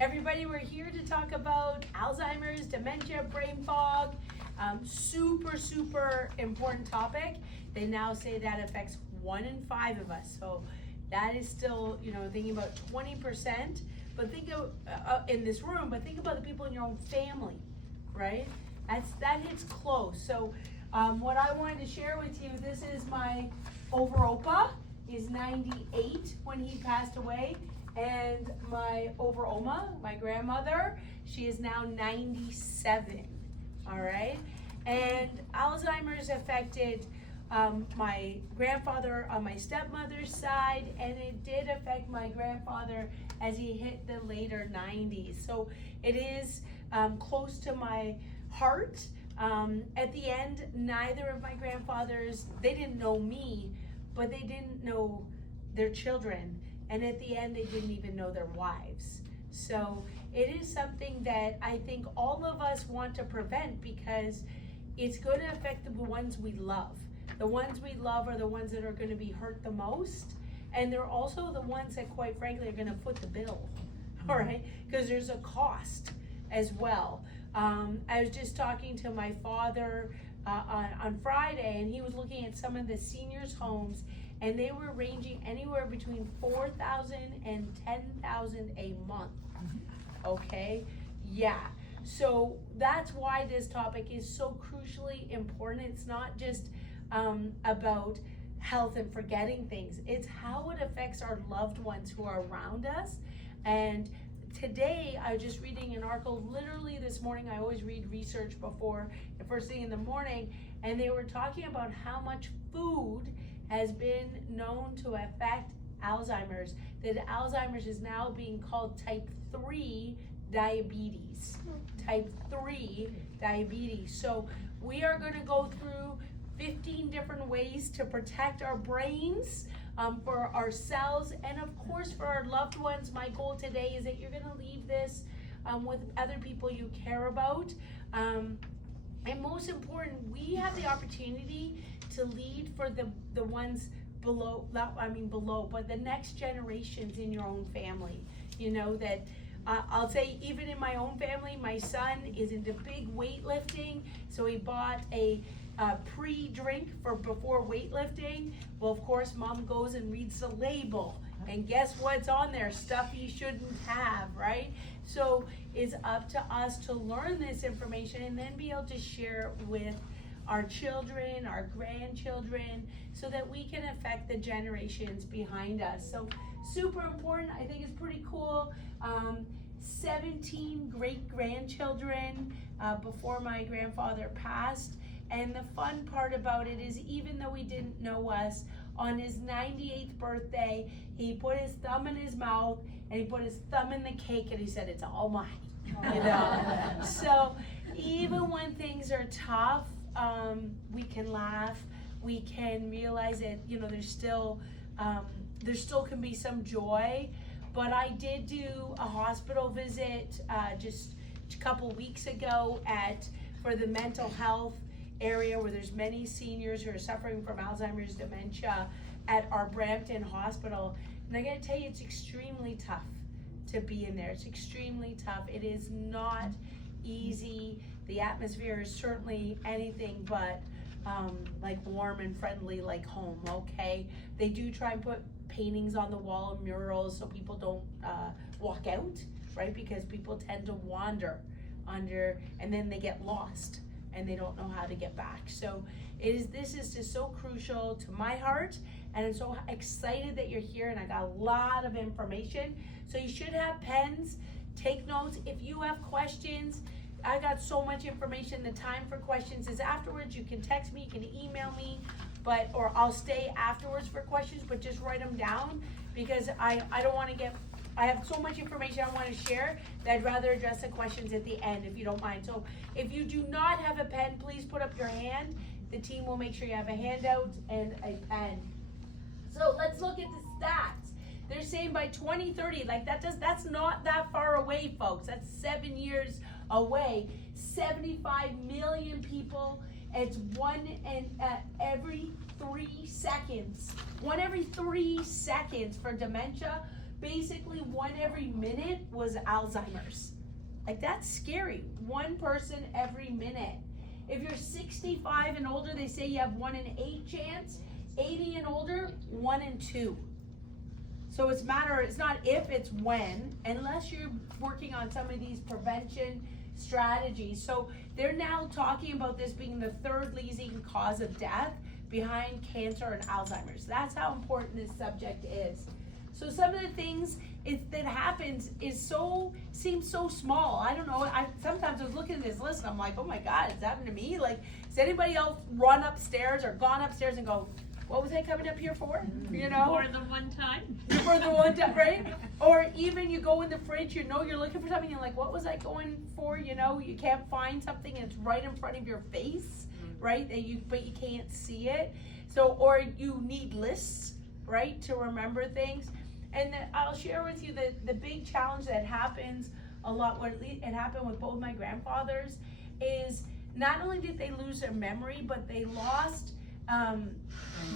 Everybody, we're here to talk about Alzheimer's, dementia, brain fog. Super important topic. They now say that affects 1 in 5 of us. So that is still, thinking about 20%. But think of in this room. But think about the people in your own family, right? That hits close. So what I wanted to share with you. This is my over-opa. He's 98 when he passed away. And my over-oma, my grandmother, she is now 97, all right? And Alzheimer's affected my grandfather on my stepmother's side, and it did affect my grandfather as he hit the later 90s. So it is close to my heart. At the end, neither of my grandfathers, they didn't know me, but they didn't know their children. And at the end, they didn't even know their wives. So it is something that I think all of us want to prevent, because it's going to affect the ones we love. The ones we love are the ones that are going to be hurt the most. And they're also the ones that, quite frankly, are going to foot the bill, all right? Because there's a cost as well. I was just talking to my father on Friday, and he was looking at some of the seniors' homes, and they were ranging anywhere between $4,000 and $10,000 a month. Okay, yeah. So that's why this topic is so crucially important. It's not just about health and forgetting things. It's how it affects our loved ones who are around us. And today, I was just reading an article, literally this morning. I always read research before the first thing in the morning, and they were talking about how much food has been known to affect Alzheimer's. That Alzheimer's is now being called type 3 diabetes. Type 3 diabetes. So we are going to go through 15 different ways to protect our brains, for ourselves, and of course for our loved ones. My goal today is that you're going to leave this with other people you care about. And most important, we have the opportunity to lead for the ones below, but the next generations in your own family. That I'll say, even in my own family, my son is into big weightlifting, so he bought a pre-drink for before weightlifting. Well, of course, mom goes and reads the label, and guess what's on there? Stuff you shouldn't have, right? So it's up to us to learn this information and then be able to share it with our children, our grandchildren, so that we can affect the generations behind us. So super important. I think it's pretty cool. 17 great-grandchildren before my grandfather passed. And the fun part about it is, even though he didn't know us, on his 98th birthday, he put his thumb in his mouth and he put his thumb in the cake and he said, "It's all mine." So even when things are tough, we can laugh. We can realize that there still can be some joy. But I did do a hospital visit just a couple weeks ago for the mental health area, where there's many seniors who are suffering from Alzheimer's, dementia, at our Brampton hospital. And I gotta tell you, it's extremely tough to be in there. It's extremely tough. It is not easy. The atmosphere is certainly anything but like warm and friendly, like home, okay? They do try and put paintings on the wall and murals so people don't walk out, right? Because people tend to wander under, and then they get lost and they don't know how to get back. So this is just so crucial to my heart, and I'm so excited that you're here, and I got a lot of information. So you should have pens, take notes. If you have questions, I got so much information. The time for questions is afterwards. You can text me, you can email me, or I'll stay afterwards for questions, but just write them down, because I don't want to I have so much information I want to share that I'd rather address the questions at the end, if you don't mind. So if you do not have a pen, please put up your hand. The team will make sure you have a handout and a pen. So let's look at the stats. They're saying by 2030, that's not that far away, folks. That's 7 years away. 75 million people. It's one every 3 seconds. 1 every 3 seconds for dementia. basically 1 every minute was Alzheimer's. Like, that's scary. 1 person every minute. If you're 65 and older, they say you have 1 in 8 chance. 80 and older, 1 in 2. So it's not if, it's when, unless you're working on some of these prevention strategies. So they're now talking about this being the 3rd leading cause of death behind cancer and Alzheimer's. That's how important this subject is. So some of the things that happens seems so small. I don't know. Sometimes I was looking at this list and I'm like, oh my God, it's happened to me. Like, has anybody else run upstairs or gone upstairs and go, what was I coming up here for? You know? More than one time. More than one time, right? Or even you go in the fridge, you know you're looking for something, and you're like, what was I going for? You know, you can't find something, and it's right in front of your face, right? But you can't see it. So, or you need lists, right, to remember things. And I'll share with you the big challenge that happens a lot, or at least it happened with both my grandfathers, is not only did they lose their memory, but they lost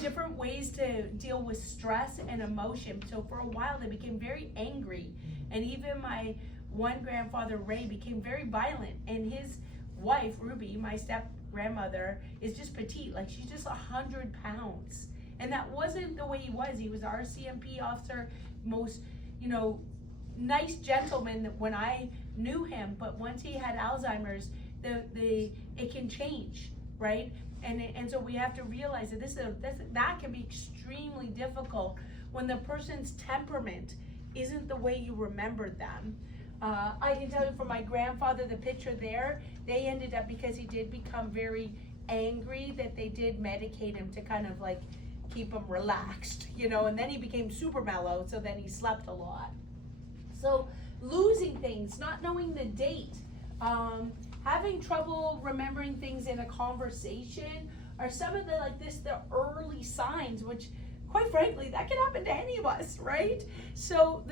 different ways to deal with stress and emotion. So for a while they became very angry, and even my one grandfather, Ray, became very violent, and his wife, Ruby, my step grandmother, is just petite, like she's just 100 pounds. And that wasn't the way he was. He was our CMP officer, most, nice gentleman when I knew him, but once he had Alzheimer's, it can change, right? And so we have to realize that that can be extremely difficult when the person's temperament isn't the way you remembered them. I can tell you from my grandfather, the picture there, they ended up, because he did become very angry, that they did medicate him to kind of like keep him relaxed, and then he became super mellow, so then he slept a lot. So losing things, not knowing the date, having trouble remembering things in a conversation are some of the early signs, which quite frankly, that can happen to any of us, right? So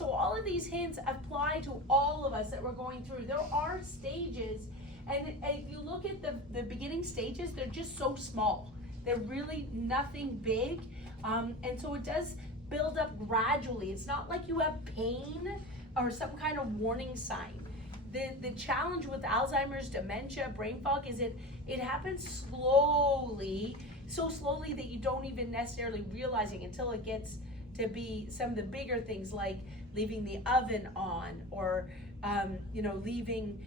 all of these hints apply to all of us that we're going through. There are stages, and if you look at the beginning stages, they're just so small. They're really nothing big, and so it does build up gradually. It's not like you have pain or some kind of warning sign. The challenge with Alzheimer's, dementia, brain fog is it happens slowly, so slowly that you don't even necessarily realizing until it gets to be some of the bigger things, like leaving the oven on, or leaving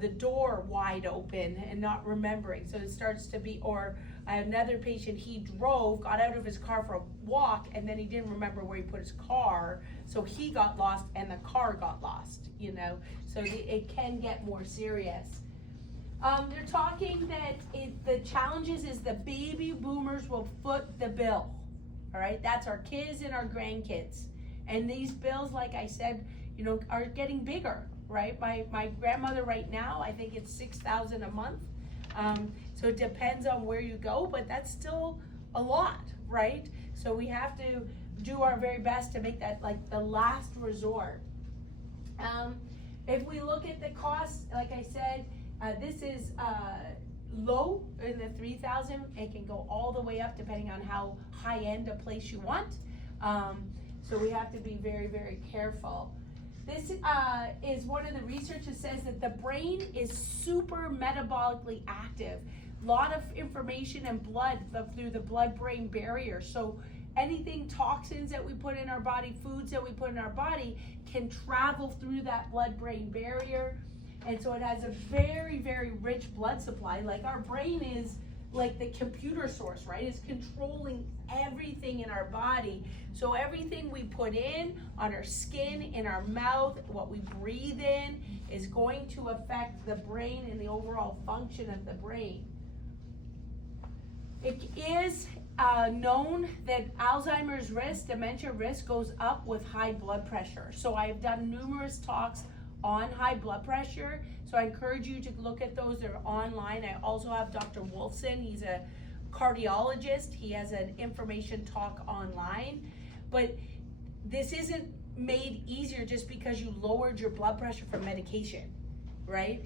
the door wide open and not remembering. So it starts to be, or I have another patient, he got out of his car for a walk, and then he didn't remember where he put his car, so he got lost and the car got lost, so it can get more serious. They're talking that the challenges is the baby boomers will foot the bill. All right, that's our kids and our grandkids. And these bills, like I said, are getting bigger, right? My grandmother right now, I think it's $6,000 a month. So it depends on where you go, but that's still a lot, right? So we have to do our very best to make that like the last resort. If we look at the cost, like I said, this is low in the 3,000. It can go all the way up depending on how high end a place you want. So we have to be very, very careful. This is one of the research that says that the brain is super metabolically active. A lot of information and blood through the blood-brain barrier. So anything, toxins that we put in our body, foods that we put in our body, can travel through that blood-brain barrier. And so it has a very, very rich blood supply. Like our brain is like the computer source, right? It's controlling everything in our body. So everything we put in on our skin, in our mouth, what we breathe in is going to affect the brain and the overall function of the brain. It is known that Alzheimer's risk, dementia risk goes up with high blood pressure. So I've done numerous talks on high blood pressure. So I encourage you to look at those. They're online. I also have Dr. Wolfson. He's a cardiologist. He has an information talk online. But this isn't made easier just because you lowered your blood pressure from medication, right?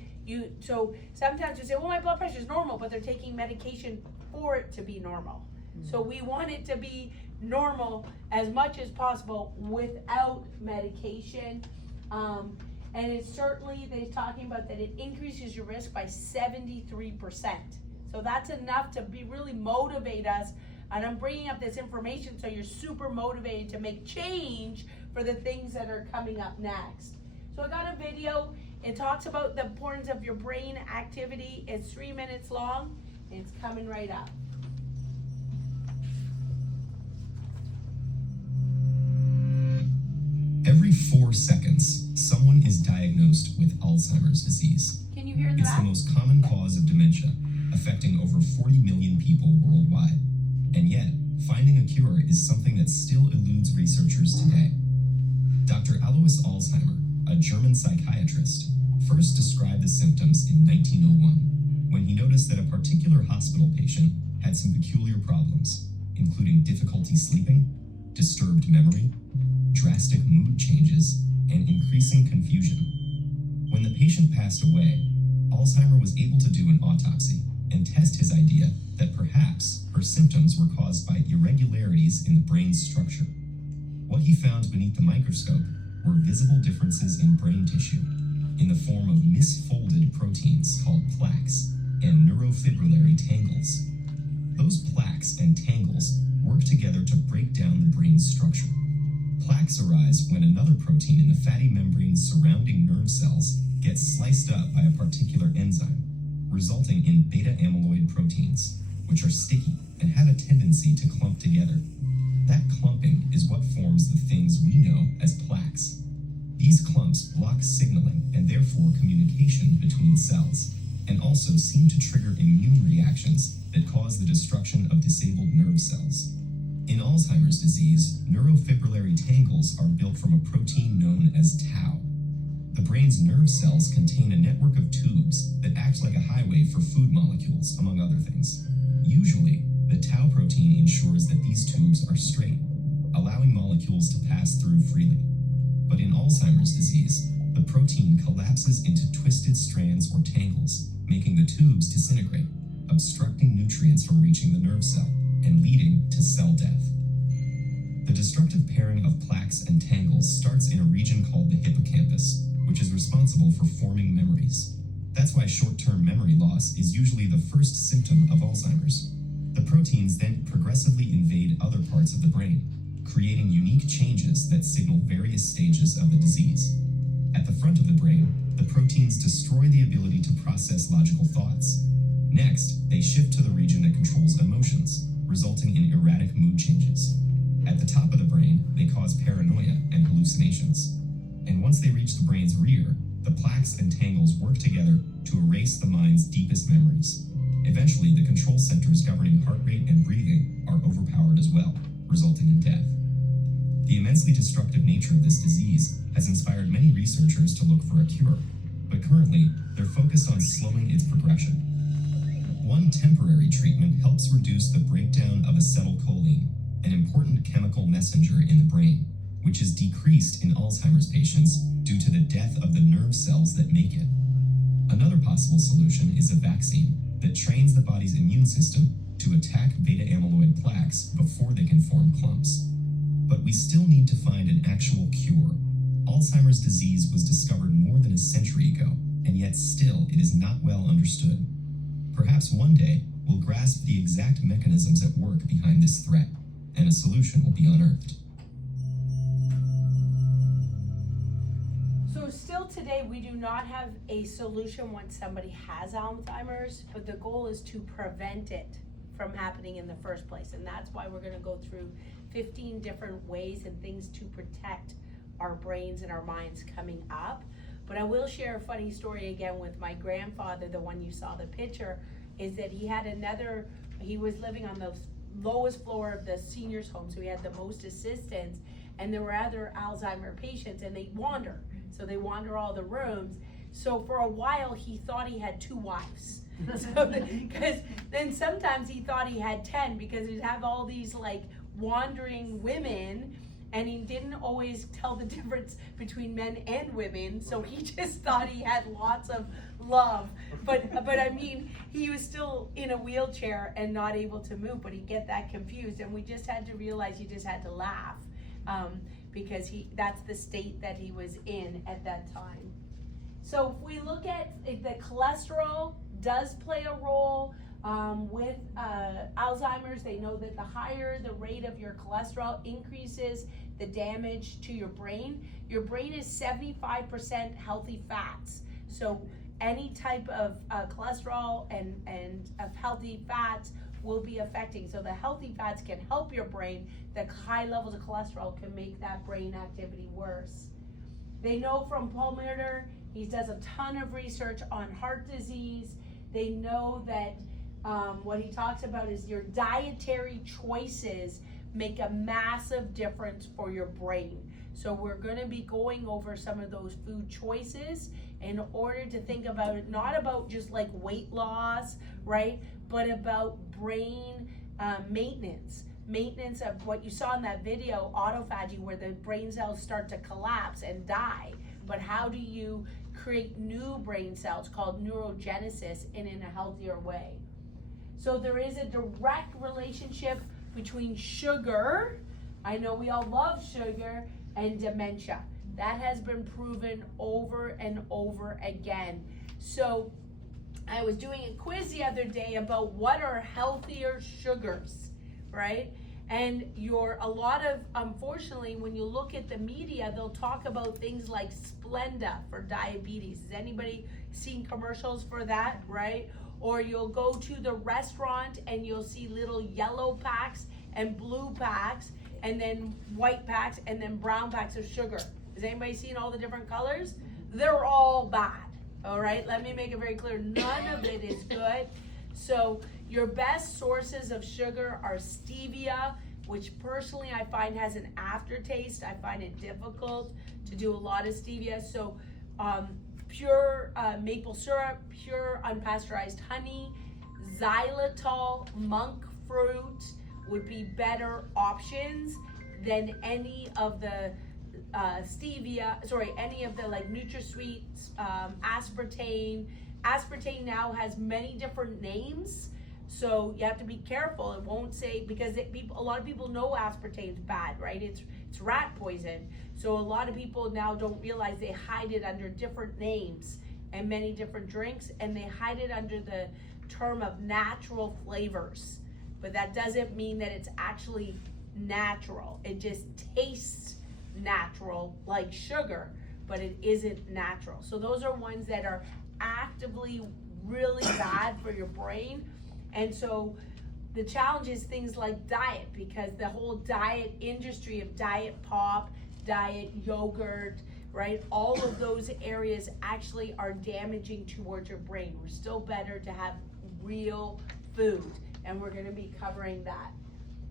So sometimes you say, well, my blood pressure is normal, but they're taking medication for it to be normal. So we want it to be normal as much as possible without medication. And it's certainly, they're talking about that it increases your risk by 73%. So that's enough to really motivate us. And I'm bringing up this information so you're super motivated to make change for the things that are coming up next. So I got a video. It talks about the importance of your brain activity. It's 3 minutes long, and it's coming right up. Every 4 seconds, someone is diagnosed with Alzheimer's disease. Can you hear that? It's the most common cause of dementia, affecting over 40 million people worldwide. And yet, finding a cure is something that still eludes researchers today. Dr. Alois Alzheimer, a German psychiatrist, first described the symptoms in 1901, when he noticed that a particular hospital patient had some peculiar problems, including difficulty sleeping, disturbed memory, drastic mood changes, and increasing confusion. When the patient passed away, Alzheimer was able to do an autopsy and test his idea that perhaps her symptoms were caused by irregularities in the brain's structure. What he found beneath the microscope were visible differences in brain tissue in the form of misfolded proteins called plaques and neurofibrillary tangles. Those plaques and tangles work together to break down the brain's structure. Plaques arise when another protein in the fatty membranes surrounding nerve cells gets sliced up by a particular enzyme, resulting in beta-amyloid proteins, which are sticky and have a tendency to clump together. That clumping is what forms the things we know as plaques. These clumps block signaling and therefore communication between cells, and also seem to trigger immune reactions that cause the destruction of disabled nerve cells. In Alzheimer's disease, neurofibrillary tangles are built from a protein known as tau. The brain's nerve cells contain a network of tubes that act like a highway for food molecules, among other things. Usually, the tau protein ensures that these tubes are straight, allowing molecules to pass through freely. But in Alzheimer's disease, the protein collapses into twisted strands or tangles, making the tubes disintegrate, obstructing nutrients from reaching the nerve cell and leading to cell death. The destructive pairing of plaques and tangles starts in a region called the hippocampus, which is responsible for forming memories. That's why short-term memory loss is usually the first symptom of Alzheimer's. The proteins then progressively invade other parts of the brain, creating unique changes that signal various stages of the disease. At the front of the brain, the proteins destroy the ability to process logical thoughts. Next, they shift to the region that controls emotions, resulting in erratic mood changes. At the top of the brain, they cause paranoia and hallucinations. And once they reach the brain's rear, the plaques and tangles work together to erase the mind's deepest memories. Eventually, the control centers governing heart rate and breathing are overpowered as well, resulting in death. The immensely destructive nature of this disease has inspired many researchers to look for a cure, but currently, they're focused on slowing its progression. One temporary treatment helps reduce the breakdown of acetylcholine, an important chemical messenger in the brain, which is decreased in Alzheimer's patients due to the death of the nerve cells that make it. Another possible solution is a vaccine that trains the body's immune system to attack beta-amyloid plaques before they can form clumps. But we still need to find an actual cure. Alzheimer's disease was discovered more than a century ago, and yet still it is not well understood. Perhaps one day we'll grasp the exact mechanisms at work behind this threat, and a solution will be unearthed. So still today, we do not have a solution once somebody has Alzheimer's, but the goal is to prevent it from happening in the first place. And that's why we're gonna go through 15 different ways and things to protect our brains and our minds coming up. But I will share a funny story again with my grandfather, the one you saw the picture, is that he was living on the lowest floor of the seniors home, so he had the most assistance, and there were other Alzheimer patients, and they wander. So they wander all the rooms. So for a while, he thought he had 2 wives. Because then sometimes he thought he had 10, because he'd have all these like wandering women, and he didn't always tell the difference between men and women, so he just thought he had lots of love. But I mean, he was still in a wheelchair and not able to move, but he'd get that confused, and we just had to realize you just had to laugh, because that's the state that he was in at that time. So if we look at the cholesterol does play a role with Alzheimer's. They know that the higher the rate of your cholesterol increases the damage to your brain. Your brain is 75% healthy fats. So any type of cholesterol and of healthy fats will be affecting. So the healthy fats can help your brain. The high levels of cholesterol can make that brain activity worse. They know from Paul Murder, he does a ton of research on heart disease. They know that what he talks about is your dietary choices make a massive difference for your brain. So we're going to be going over some of those food choices in order to think about it, not about just like weight loss, right? But about brain maintenance of what you saw in that video, autophagy, where the brain cells start to collapse and die. But how do you create new brain cells called neurogenesis in a healthier way? So there is a direct relationship between sugar, I know we all love sugar, and dementia. That has been proven over and over again. So I was doing a quiz the other day about what are healthier sugars, right? And unfortunately, when you look at the media, they'll talk about things like Splenda for diabetes. Has anybody seen commercials for that, right? Or you'll go to the restaurant and you'll see little yellow packs and blue packs and then white packs and then brown packs of sugar. Has anybody seen all the different colors? They're all bad, all right? Let me make it very clear, none of it is good. So your best sources of sugar are stevia, which personally I find has an aftertaste. I find it difficult to do a lot of stevia. So pure maple syrup, pure unpasteurized honey, xylitol, monk fruit would be better options than any of the any of the like NutraSweets, aspartame. Aspartame now has many different names, so you have to be careful. It won't say, because a lot of people know aspartame's bad, right? It's rat poison. So a lot of people now don't realize they hide it under different names and many different drinks, and they hide it under the term of natural flavors. But that doesn't mean that it's actually natural. It just tastes natural like sugar, but it isn't natural. So those are ones that are actively really bad for your brain. And so the challenge is things like diet, because the whole diet industry of diet pop, diet yogurt, right? All of those areas actually are damaging towards your brain. We're still better to have real food, and we're going to be covering that.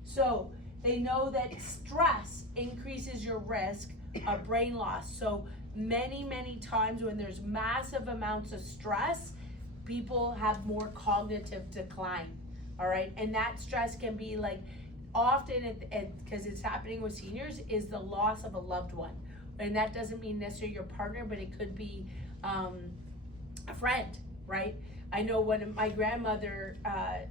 So they know that stress increases your risk of brain loss. So many times when there's massive amounts of stress, people have more cognitive decline, all right? And that stress can be like, often, because it's happening with seniors, is the loss of a loved one. And that doesn't mean necessarily your partner, but it could be a friend, right? I know when my grandmother,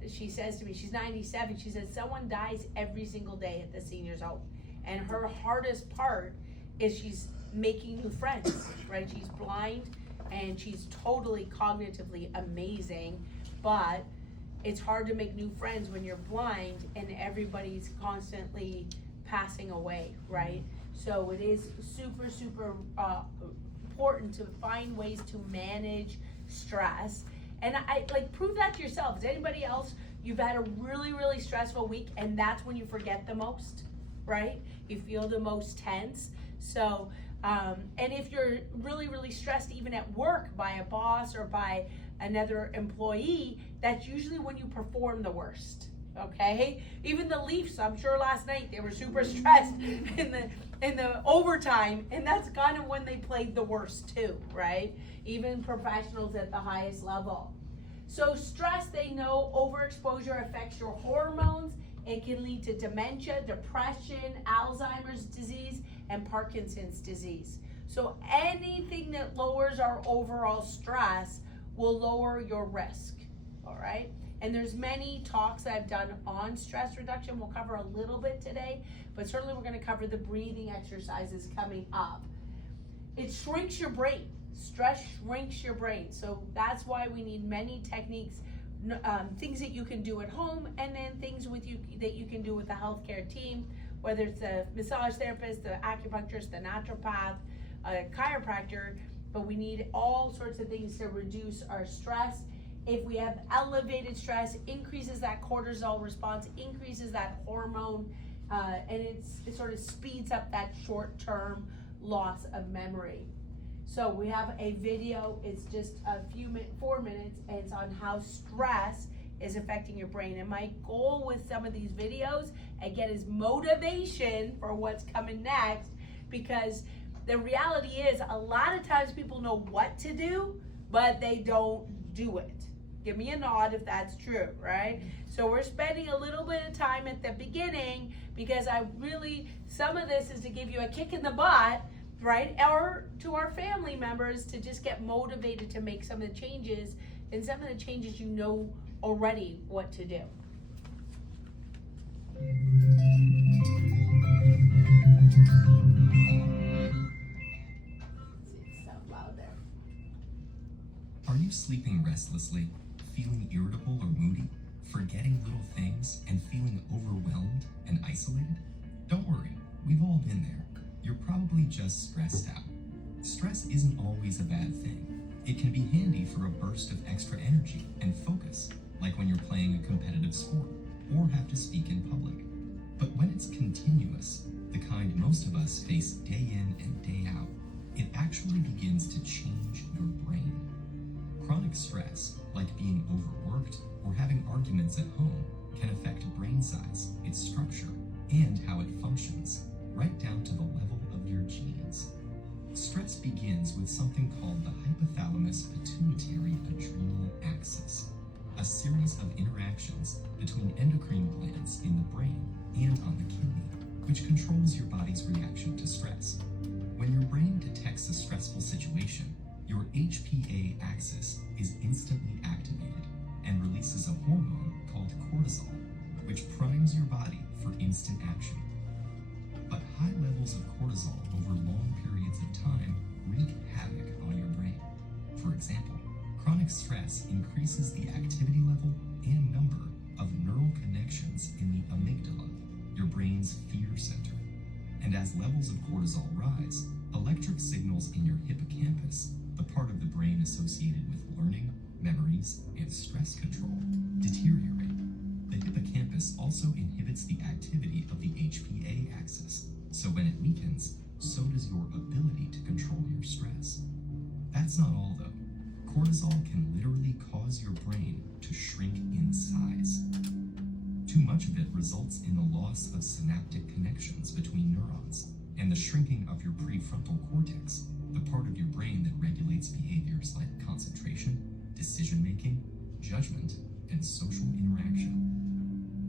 she says to me, she's 97, she says someone dies every single day at the senior's home. And her hardest part is she's making new friends, right? She's blind and she's totally cognitively amazing, but it's hard to make new friends when you're blind and everybody's constantly passing away, right? So it is super important to find ways to manage stress. And I like, prove that to yourself. Is anybody else, you've had a really stressful week and that's when you forget the most, right? You feel the most tense. So, and if you're really stressed even at work by a boss or by another employee, that's usually when you perform the worst, okay? Even the Leafs, I'm sure last night they were super stressed in the overtime, and that's kind of when they played the worst too, right? Even professionals at the highest level. So stress, they know overexposure affects your hormones It can lead to dementia, depression, Alzheimer's disease, and Parkinson's disease. So anything that lowers our overall stress will lower your risk, all right? And there's many talks I've done on stress reduction. We'll cover a little bit today, but certainly we're gonna cover the breathing exercises coming up. It shrinks your brain. Stress shrinks your brain. So that's why we need many techniques, things that you can do at home, and then things with you that you can do with the healthcare team, whether it's a massage therapist, the acupuncturist, the naturopath, a chiropractor, but we need all sorts of things to reduce our stress. If we have elevated stress, increases that cortisol response, increases that hormone, and it sort of speeds up that short-term loss of memory. So we have a video, it's just a 4 minutes, and it's on how stress is affecting your brain. And my goal with some of these videos, again, is motivation for what's coming next, because the reality is a lot of times people know what to do, but they don't do it. Give me a nod if that's true, right? So we're spending a little bit of time at the beginning, because some of this is to give you a kick in the butt, right? Or to our family members to just get motivated to make some of the changes, and some of the changes you know already what to do. It's so loud there. Are you sleeping restlessly, feeling irritable or moody, forgetting little things, and feeling overwhelmed and isolated? Don't worry, we've all been there. You're probably just stressed out. Stress isn't always a bad thing. It can be handy for a burst of extra energy and focus, like when you're playing a competitive sport or have to speak in public. But when it's continuous, the kind most of us face day in and day out, it actually begins to change your brain. Chronic stress, like being overworked or having arguments at home, can affect brain size, its structure, and how it functions, right down to the level of your genes. Stress begins with something called the hypothalamus pituitary adrenal axis, a series of interactions between endocrine glands in the brain and on the kidney, which controls your body's reaction to stress. When your brain detects a stressful situation, your HPA axis is instantly activated and releases a hormone called cortisol, which primes your body for instant action. But high levels of cortisol over long periods of time wreak havoc on your brain. For example, chronic stress increases the activity level and number of neural connections in the amygdala, your brain's fear center. And as levels of cortisol rise, electric signals in your hippocampus, the part of the brain associated with learning, memories, and stress control, deteriorate. The hippocampus also inhibits the activity of the HPA axis, so when it weakens, so does your ability to control your stress. That's not all though. Cortisol can literally cause your brain to shrink in size. Too much of it results in the loss of synaptic connections between neurons and the shrinking of your prefrontal cortex, the part of your brain that regulates behaviors like concentration, decision-making, judgment, and social interaction.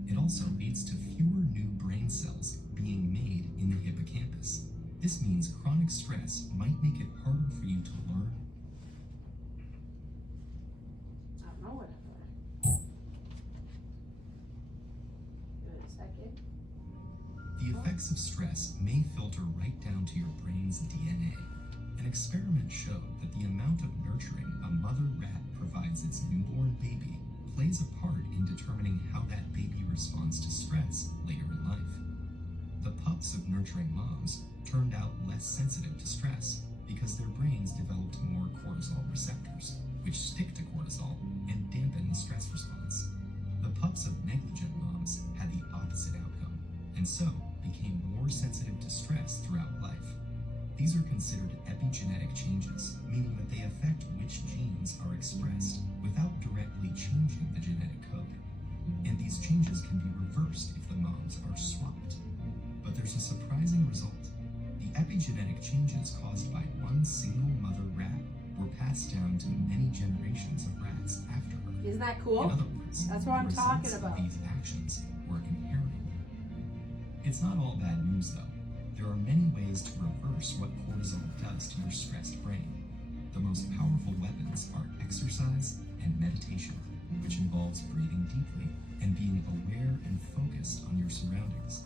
It also leads to fewer new brain cells being made in the hippocampus. This means chronic stress might make it harder for you to learn. I don't know what happened. Give it a second. The effects of stress may filter right down to your brain's DNA. An experiment showed that the amount of nurturing a mother rat provides its newborn baby plays a part in determining how that baby responds to stress later in life. The pups of nurturing moms turned out less sensitive to stress because their brains developed more cortisol receptors, which stick to cortisol and dampen the stress response. The pups of negligent moms had the opposite outcome, and so became more sensitive to stress throughout life. These are considered epigenetic changes, meaning that they affect which genes are expressed without directly changing the genetic code. And these changes can be reversed if the moms are swapped. But there's a surprising result. The epigenetic changes caused by one single mother rat were passed down to many generations of rats after her. Isn't that cool? In other words, That's what I'm the talking results about. of these actions were inherited. It's not all bad news though. There are many ways to reverse what cortisol does to your stressed brain. The most powerful weapons are exercise and meditation, which involves breathing deeply and being aware and focused on your surroundings.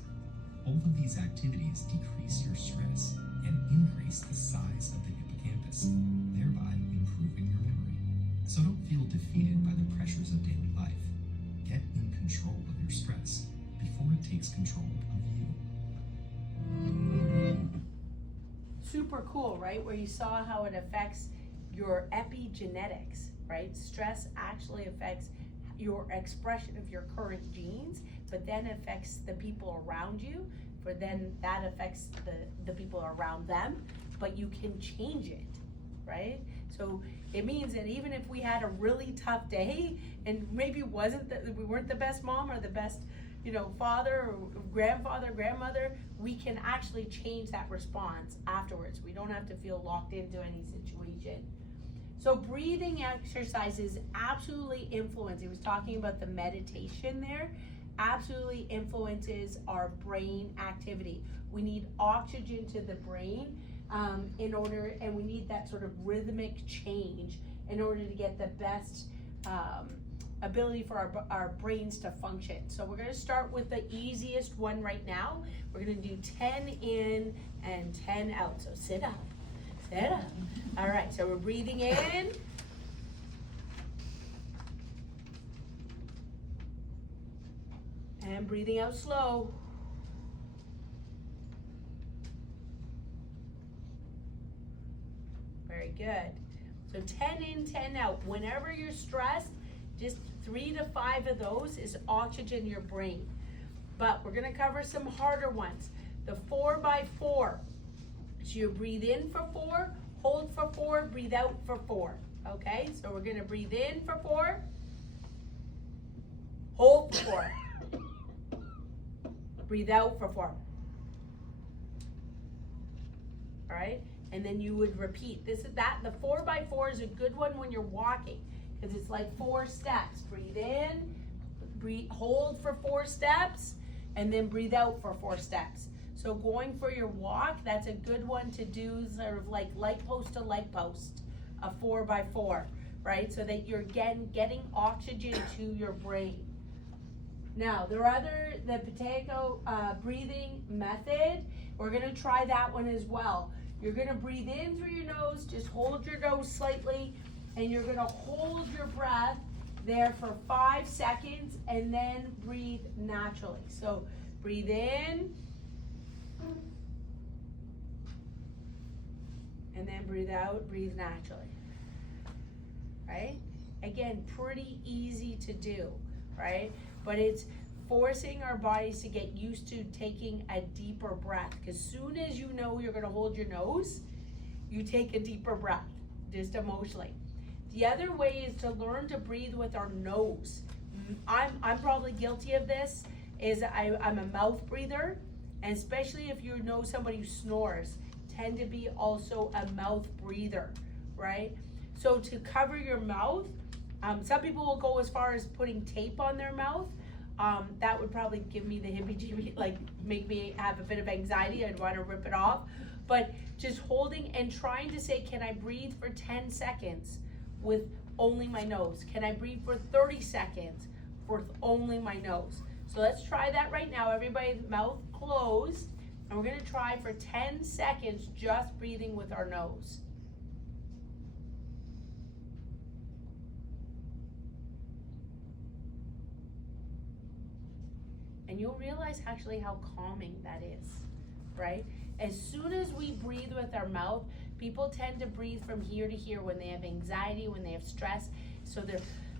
Both of these activities decrease your stress and increase the size of the hippocampus, thereby improving your memory. So don't feel defeated by the pressures of daily life. Get in control of your stress before it takes control of you. Super cool, right? Where you saw how it affects your epigenetics, right? Stress actually affects your expression of your current genes, but then affects the people around you, for then that affects the people around them, but you can change it, right? So it means that even if we had a really tough day and maybe we weren't the best mom or the best, father or grandfather, grandmother, we can actually change that response afterwards. We don't have to feel locked into any situation. So breathing exercises absolutely influence. He was talking about the meditation there. Absolutely influences our brain activity. We need oxygen to the brain and we need that sort of rhythmic change in order to get the best ability for our brains to function. So we're gonna start with the easiest one right now. We're gonna do 10 in and 10 out. So sit up. All right, so we're breathing in. And breathing out slow. Very good. So 10 in, 10 out. Whenever you're stressed, just 3 to 5 of those is oxygen in your brain. But we're gonna cover some harder ones. The 4x4. So you breathe in for 4, hold for 4, breathe out for 4. Okay, so we're gonna breathe in for 4, hold for 4, breathe out for 4. All right, and then you would repeat. The 4x4 is a good one when you're walking because it's like 4 steps. Breathe in, hold for 4 steps, and then breathe out for 4 steps. So going for your walk, that's a good one to do, sort of like light post to light post, a 4x4, right? So that you're getting oxygen to your brain. Now, the potato breathing method, we're gonna try that one as well. You're gonna breathe in through your nose, just hold your nose slightly, and you're gonna hold your breath there for 5 seconds, and then breathe naturally. So breathe in, and then breathe out, breathe naturally, right? Again, pretty easy to do, right? But it's forcing our bodies to get used to taking a deeper breath. Because soon as you know you're gonna hold your nose, you take a deeper breath, just emotionally. The other way is to learn to breathe with our nose. I'm probably guilty of this, is I'm a mouth breather, and especially if you know somebody who snores, tend to be also a mouth breather, right? So to cover your mouth, some people will go as far as putting tape on their mouth. That would probably give me the heebie-jeebie, like make me have a bit of anxiety. I'd want to rip it off. But just holding and trying to say, can I breathe for 10 seconds with only my nose? Can I breathe for 30 seconds with only my nose? So let's try that right now. Everybody, mouth closed. And we're gonna try for 10 seconds just breathing with our nose. And you'll realize actually how calming that is, right? As soon as we breathe with our mouth, people tend to breathe from here to here when they have anxiety, when they have stress. So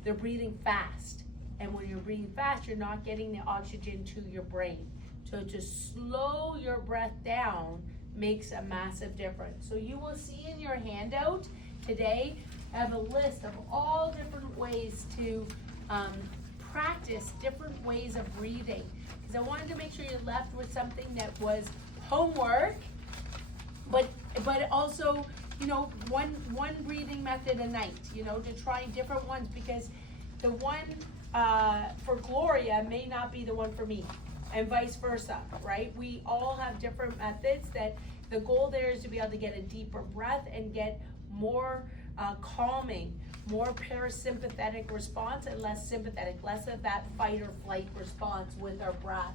they're breathing fast. And when you're breathing fast, you're not getting the oxygen to your brain. So to slow your breath down makes a massive difference. So you will see in your handout today, I have a list of all different ways to practice different ways of breathing. Because I wanted to make sure you're left with something that was homework, but also, one breathing method a night, to try different ones, because the one for Gloria may not be the one for me. and vice versa, right? We all have different methods that the goal there is to be able to get a deeper breath and get more calming, more parasympathetic response and less sympathetic, less of that fight or flight response with our breath.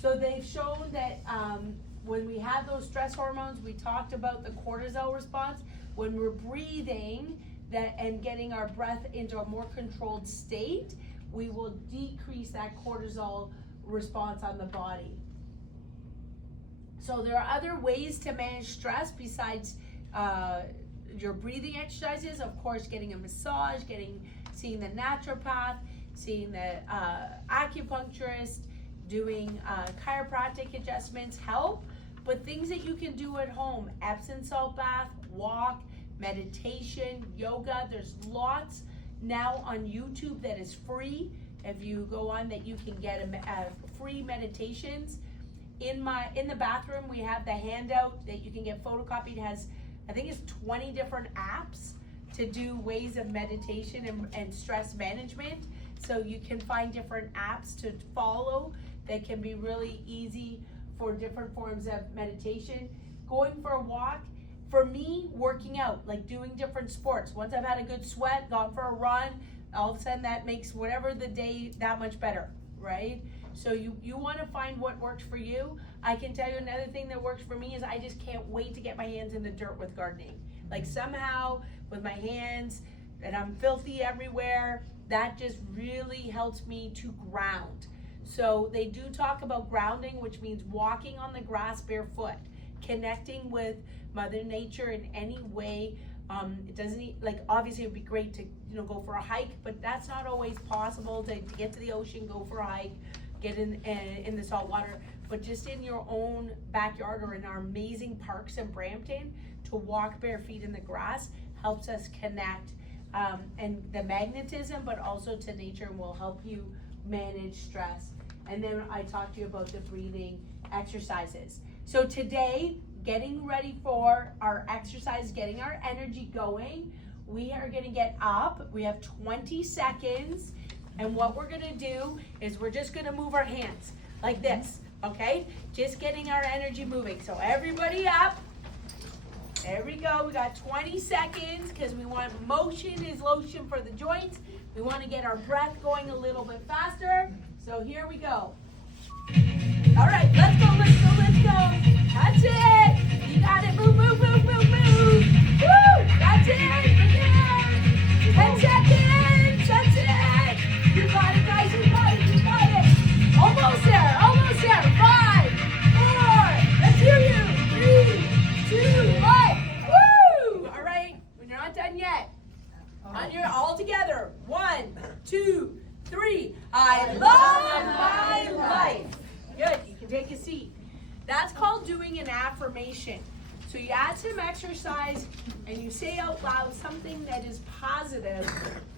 So they've shown that when we have those stress hormones, we talked about the cortisol response. When we're breathing that and getting our breath into a more controlled state, we will decrease that cortisol response on the body. So there are other ways to manage stress besides your breathing exercises. Of course, getting a massage, seeing the naturopath, seeing the acupuncturist, doing chiropractic adjustments help. But things that you can do at home: Epsom salt bath, walk, meditation, yoga. There's lots now on YouTube that is free. If you go on that, you can get free meditations. In the bathroom, we have the handout that you can get photocopied. It has, I think it's 20 different apps to do ways of meditation and stress management. So you can find different apps to follow that can be really easy for different forms of meditation. Going for a walk, for me, working out, like doing different sports. Once I've had a good sweat, gone for a run, all of a sudden that makes whatever the day that much better, right? So you want to find what works for you. I can tell you another thing that works for me is I just can't wait to get my hands in the dirt with gardening. Like somehow with my hands, and I'm filthy everywhere, that just really helps me to ground. So they do talk about grounding, which means walking on the grass barefoot, connecting with Mother Nature in any way. It doesn't, like, obviously it'd be great to go for a hike, but that's not always possible to get to the ocean, go for a hike, get in the salt water. But just in your own backyard or in our amazing parks in Brampton, to walk bare feet in the grass helps us connect and the magnetism, but also to nature, and will help you manage stress. And then I talked to you about the breathing exercises. So today, getting ready for our exercise, getting our energy going, we are gonna get up. We have 20 seconds. And what we're gonna do is we're just gonna move our hands like this, okay? Just getting our energy moving. So everybody up. There we go. We got 20 seconds because we want motion is lotion for the joints. We want to get our breath going a little bit faster. So here we go. All right, let's go, let's go, let's go. That's it. You got it. Move, move, move, move, move. Woo! That's it. You're there. 10 seconds. That's it. You got it, guys. You got it. You got it. Almost there. Almost there. 5, 4. Let's hear you. 3, 2, 1. Woo! All right. You're not done yet. On your all together. 1, 2, 3. I love my life. Good. You can take a seat. That's called doing an affirmation. So you add some exercise and you say out loud something that is positive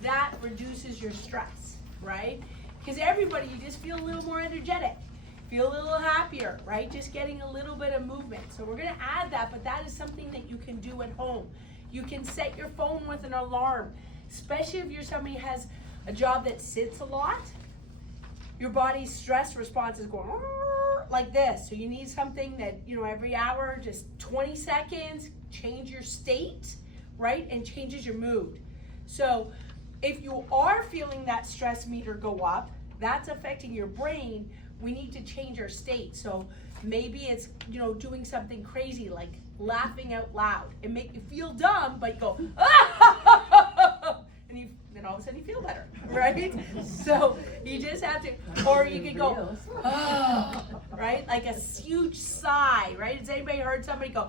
that reduces your stress, right? Because everybody, you just feel a little more energetic, feel a little happier, right? Just getting a little bit of movement. So we're going to add that, but that is something that you can do at home. You can set your phone with an alarm, especially if you're somebody who has a job that sits a lot. Your body's stress response is going like this. So you need something that, every hour, just 20 seconds, change your state, right? And changes your mood. So if you are feeling that stress meter go up, that's affecting your brain, we need to change our state. So maybe it's, doing something crazy like laughing out loud and make you feel dumb, but you go, ah! And then all of a sudden you feel better, right? So you just have to, or you could go, oh, right? Like a huge sigh, right? Has anybody heard somebody go,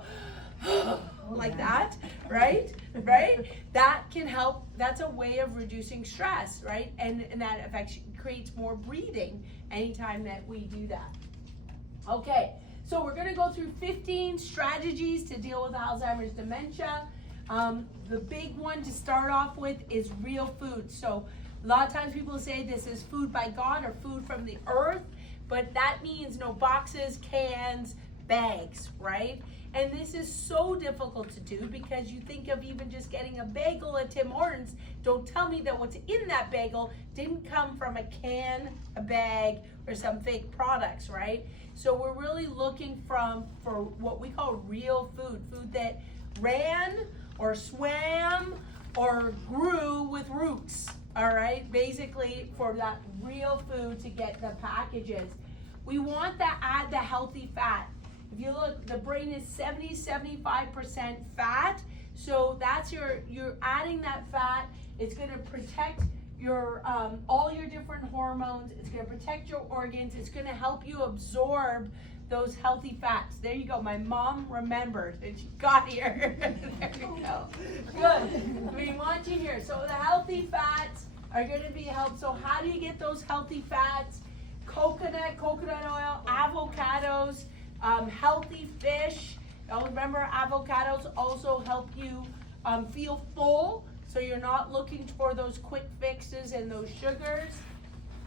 like that, right? Right? That can help. That's a way of reducing stress, right? And that creates more breathing anytime that we do that. Okay, so we're going to go through 15 strategies to deal with Alzheimer's dementia. The big one to start off with is real food. So a lot of times people say this is food by God or food from the earth, but that means no boxes, cans, bags, right? And this is so difficult to do because you think of even just getting a bagel at Tim Hortons. Don't tell me that what's in that bagel didn't come from a can, a bag, or some fake products, right? So we're really looking for what we call real food, food that ran or swam or grew with roots, all right? Basically for that real food to get the packages. We want to add the healthy fat. If you look, the brain is 75% fat. So that's you're adding that fat. It's gonna protect your, all your different hormones. It's gonna protect your organs. It's gonna help you absorb those healthy fats. There you go. My mom remembered and she got here. There you go. Good. We want you here. So the healthy fats are gonna be helped. So how do you get those healthy fats? Coconut oil, avocados, healthy fish. Remember, avocados also help you feel full, so you're not looking for those quick fixes and those sugars.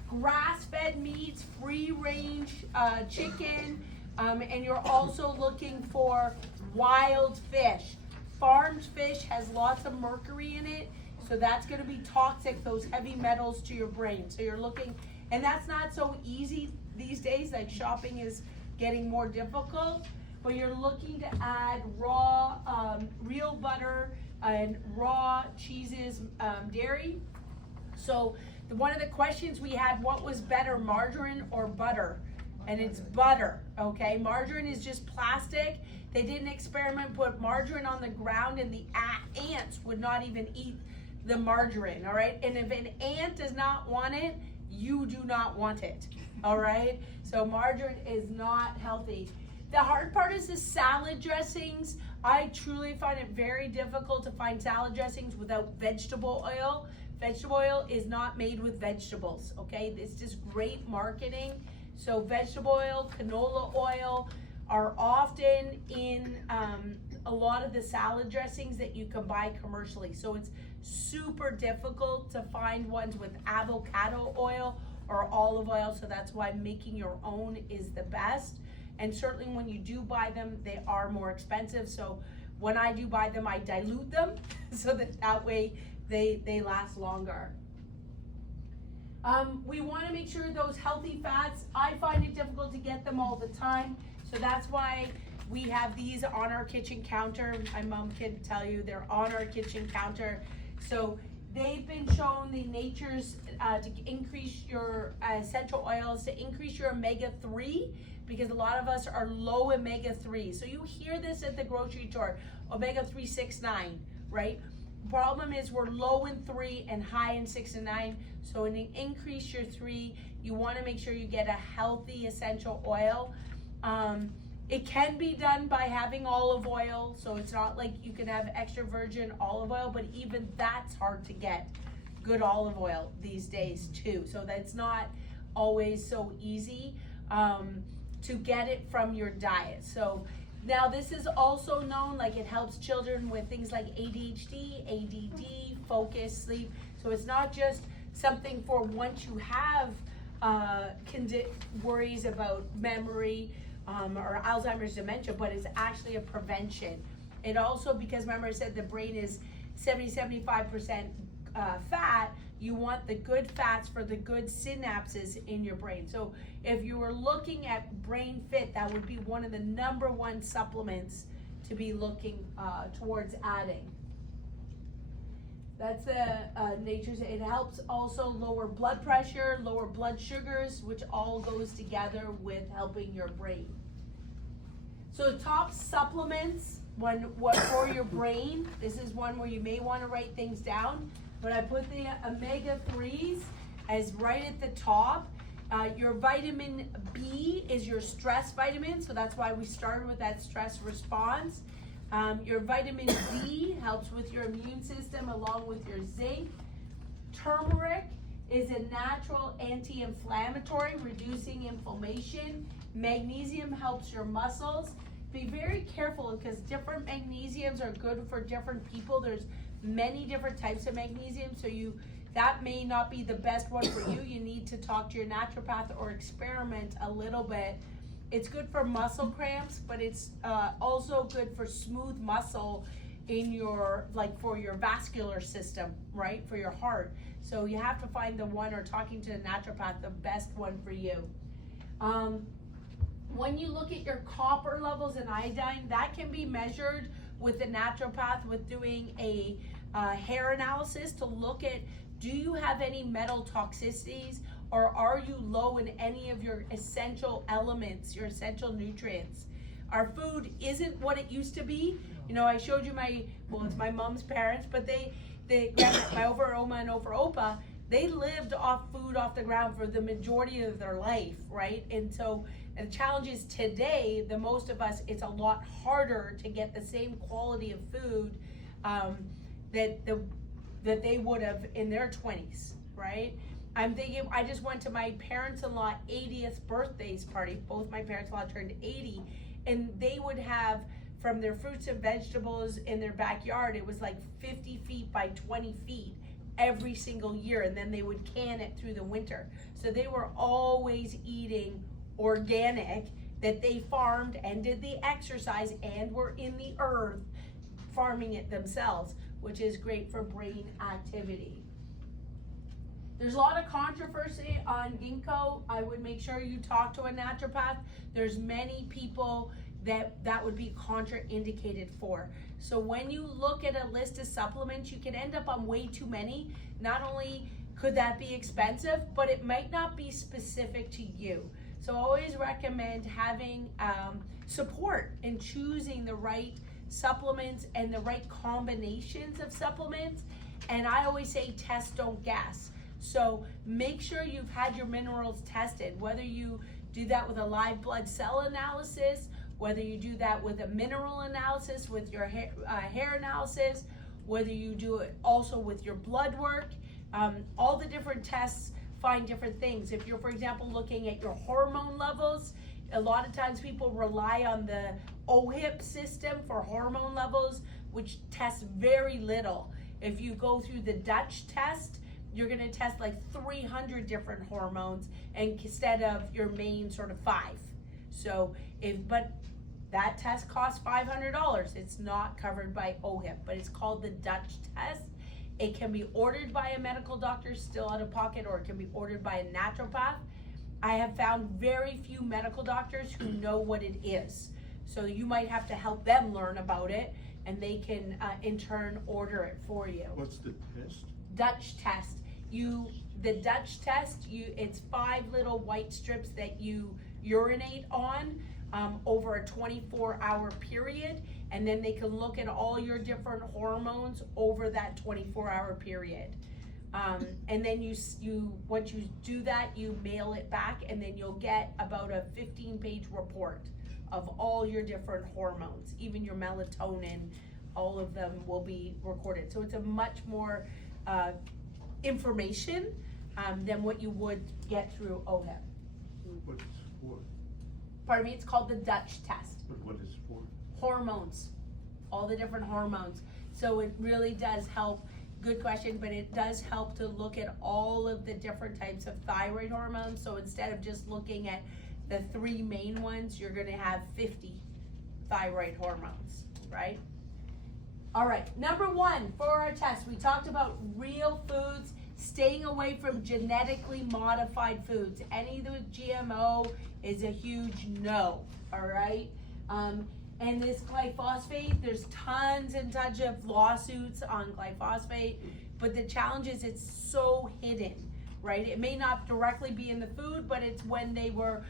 Grass-fed meats, free-range chicken, and you're also looking for wild fish. Farmed fish has lots of mercury in it, so that's going to be toxic, those heavy metals to your brain. So you're looking, and that's not so easy these days, like shopping is getting more difficult, but you're looking to add raw, real butter and raw cheeses, dairy. So one of the questions we had, what was better, margarine or butter? And it's butter, okay? Margarine is just plastic. They did an experiment, put margarine on the ground, and the ants would not even eat the margarine, all right? And if an ant does not want it, you do not want it, all right? So margarine is not healthy. The hard part is the salad dressings. I truly find it very difficult to find salad dressings without vegetable oil. Vegetable oil is not made with vegetables, okay? It's just great marketing. So vegetable oil, canola oil are often in a lot of the salad dressings that you can buy commercially. So it's super difficult to find ones with avocado oil or olive oil. So that's why making your own is the best. And certainly when you do buy them, they are more expensive. So when I do buy them, I dilute them so that way they last longer. We want to make sure those healthy fats, I find it difficult to get them all the time. So that's why we have these on our kitchen counter. My mom can tell you they're on our kitchen counter. So they've been shown the natures to increase your essential oils, to increase your omega-3, because a lot of us are low omega-3. So you hear this at the grocery store, omega-3, 6, 9, right? Problem is we're low in 3 and high in 6 and 9. So when you increase your 3, you want to make sure you get a healthy essential oil. It can be done by having olive oil, so it's not like you can have extra virgin olive oil, but even that's hard to get good olive oil these days too. So that's not always so easy to get it from your diet. So now this is also known, like it helps children with things like ADHD, ADD, focus, sleep. So it's not just something for once you have worries about memory, or Alzheimer's, dementia, but it's actually a prevention. It also, because remember I said the brain is 75% fat, you want the good fats for the good synapses in your brain. So if you were looking at Brain Fit, that would be one of the #1 supplements to be looking towards adding. That's the nature's. It helps also lower blood pressure, lower blood sugars, which all goes together with helping your brain. So top supplements, what for your brain. This is one where you may want to write things down, but I put the omega-3s as right at the top. Your vitamin B is your stress vitamin, so that's why we started with that stress response. Your vitamin D helps with your immune system along with your zinc. Turmeric is a natural anti-inflammatory, reducing inflammation. Magnesium helps your muscles. Be very careful because different magnesiums are good for different people. There's many different types of magnesium, so that may not be the best one for you. You need to talk to your naturopath or experiment a little bit It's good for muscle cramps, but it's also good for smooth muscle in your, like for your vascular system, right? For your heart. So you have to find the one, or talking to a naturopath, the best one for you. When you look at your copper levels and iodine, that can be measured with the naturopath with doing a hair analysis to look at, do you have any metal toxicities, or are you low in any of your essential elements, your essential nutrients? Our food isn't what it used to be. You know, I showed you it's my mom's parents, but my over Oma and over Opa, they lived off food off the ground for the majority of their life, right? And so, the challenge is today, the most of us, it's a lot harder to get the same quality of food that they would have in their 20s, right? I'm thinking, I just went to my parents-in-law 80th birthdays party. Both my parents-in-law turned 80, and they would have, from their fruits and vegetables in their backyard, it was like 50 feet by 20 feet every single year, and then they would can it through the winter. So they were always eating organic, that they farmed and did the exercise and were in the earth farming it themselves, which is great for brain activity. There's a lot of controversy on ginkgo. I would make sure you talk to a naturopath. There's many people that would be contraindicated for. So when you look at a list of supplements, you can end up on way too many. Not only could that be expensive, but it might not be specific to you. So I always recommend having support in choosing the right supplements and the right combinations of supplements. And I always say test, don't guess. So make sure you've had your minerals tested, whether you do that with a live blood cell analysis, whether you do that with a mineral analysis with your hair analysis, whether you do it also with your blood work. All the different tests find different things. If you're, for example, looking at your hormone levels, a lot of times people rely on the OHIP system for hormone levels, which tests very little. If you go through the Dutch test, you're gonna test like 300 different hormones instead of your main sort of 5. So but that test costs $500. It's not covered by OHIP, but it's called the Dutch test. It can be ordered by a medical doctor still out of pocket, or it can be ordered by a naturopath. I have found very few medical doctors who know what it is. So you might have to help them learn about it, and they can in turn order it for you. What's the test? Dutch test. The Dutch test, it's 5 little white strips that you urinate on over a 24-hour period, and then they can look at all your different hormones over that 24-hour period. And then once you do that, you mail it back, and then you'll get about a 15-page report of all your different hormones, even your melatonin, all of them will be recorded. So it's a much more information than what you would get through OHIP. What's it for? Pardon me, it's called the Dutch test. But what is it for? Hormones, all the different hormones. So it really does help. Good question, but it does help to look at all of the different types of thyroid hormones. So instead of just looking at the 3 main ones, you're gonna have 50 thyroid hormones, right? All right, number 1 for our test, we talked about real foods, staying away from genetically modified foods. Any of the GMO is a huge no, all right? And this glyphosate, there's tons and tons of lawsuits on glyphosate, but the challenge is it's so hidden, right? It may not directly be in the food, but it's when they were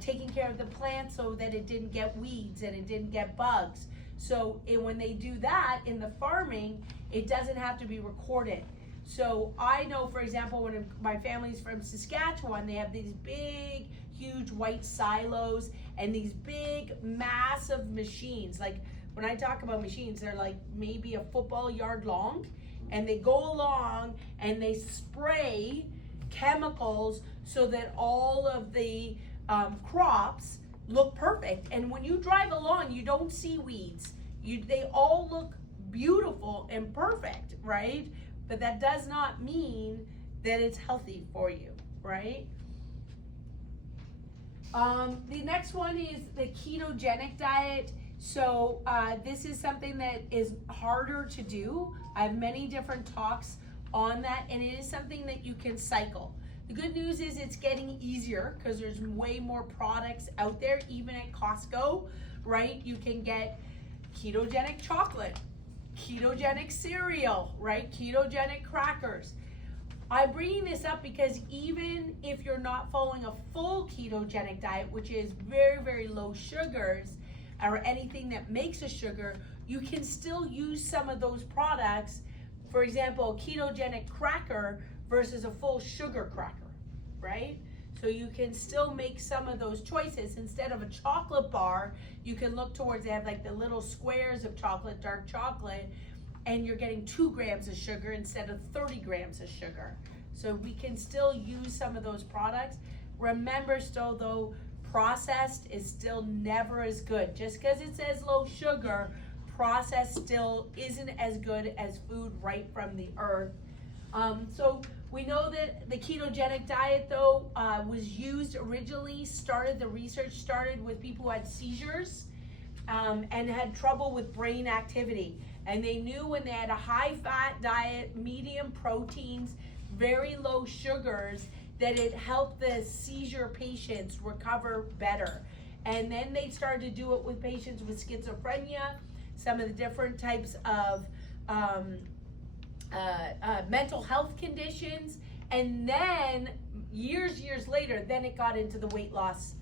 taking care of the plant so that it didn't get weeds and it didn't get bugs. So when they do that in the farming, it doesn't have to be recorded. So I know, for example, when my family's from Saskatchewan, they have these big, huge white silos and these big, massive machines. Like when I talk about machines, they're like maybe a football yard long, and they go along and they spray chemicals so that all of the crops look perfect. And when you drive along, you don't see weeds. They all look beautiful and perfect, right? But that does not mean that it's healthy for you, right? The next one is the ketogenic diet. So this is something that is harder to do. I have many different talks on that, and it is something that you can cycle. The good news is it's getting easier because there's way more products out there, even at Costco, right? You can get ketogenic chocolate, ketogenic cereal, right? Ketogenic crackers. I'm bringing this up because even if you're not following a full ketogenic diet, which is very, very low sugars or anything that makes a sugar, you can still use some of those products. For example, a ketogenic cracker versus a full sugar cracker, right? So you can still make some of those choices. Instead of a chocolate bar, you can look towards, they have like the little squares of chocolate, dark chocolate, and you're getting 2 grams of sugar instead of 30 grams of sugar. So we can still use some of those products. Remember still though, processed is still never as good. Just because it says low sugar, processed still isn't as good as food right from the earth. So we know that the ketogenic diet though was used originally, the research started with people who had seizures and had trouble with brain activity. And they knew when they had a high fat diet, medium proteins, very low sugars, that it helped the seizure patients recover better. And then they started to do it with patients with schizophrenia, some of the different types of mental health conditions. And then years later, then it got into the weight loss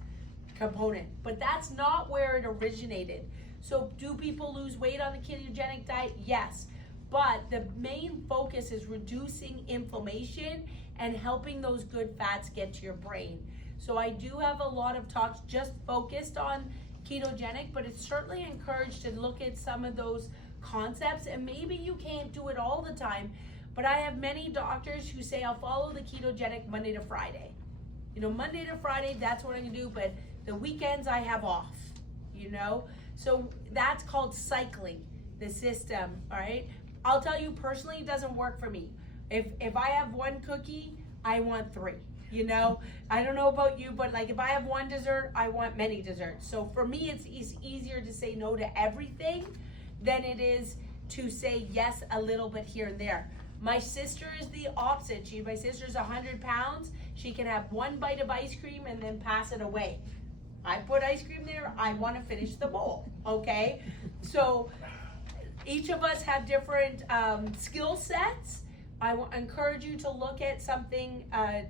component. But that's not where it originated. So do people lose weight on the ketogenic diet? Yes. But the main focus is reducing inflammation and helping those good fats get to your brain. So I do have a lot of talks just focused on ketogenic, but it's certainly encouraged to look at some of those concepts. And maybe you can't do it all the time, but I have many doctors who say, I'll follow the ketogenic Monday to Friday. You know, Monday to Friday, that's what I'm gonna do, but the weekends I have off, you know? So that's called cycling the system, all right? I'll tell you personally, it doesn't work for me. If I have 1 cookie, I want 3, you know? I don't know about you, but like if I have 1 dessert, I want many desserts. So for me, it's easier to say no to everything than it is to say yes a little bit here and there. My sister is the opposite. My sister's 100 pounds. She can have 1 bite of ice cream and then pass it away. I put ice cream there, I want to finish the bowl, okay? So each of us have different skill sets. I encourage you to look at something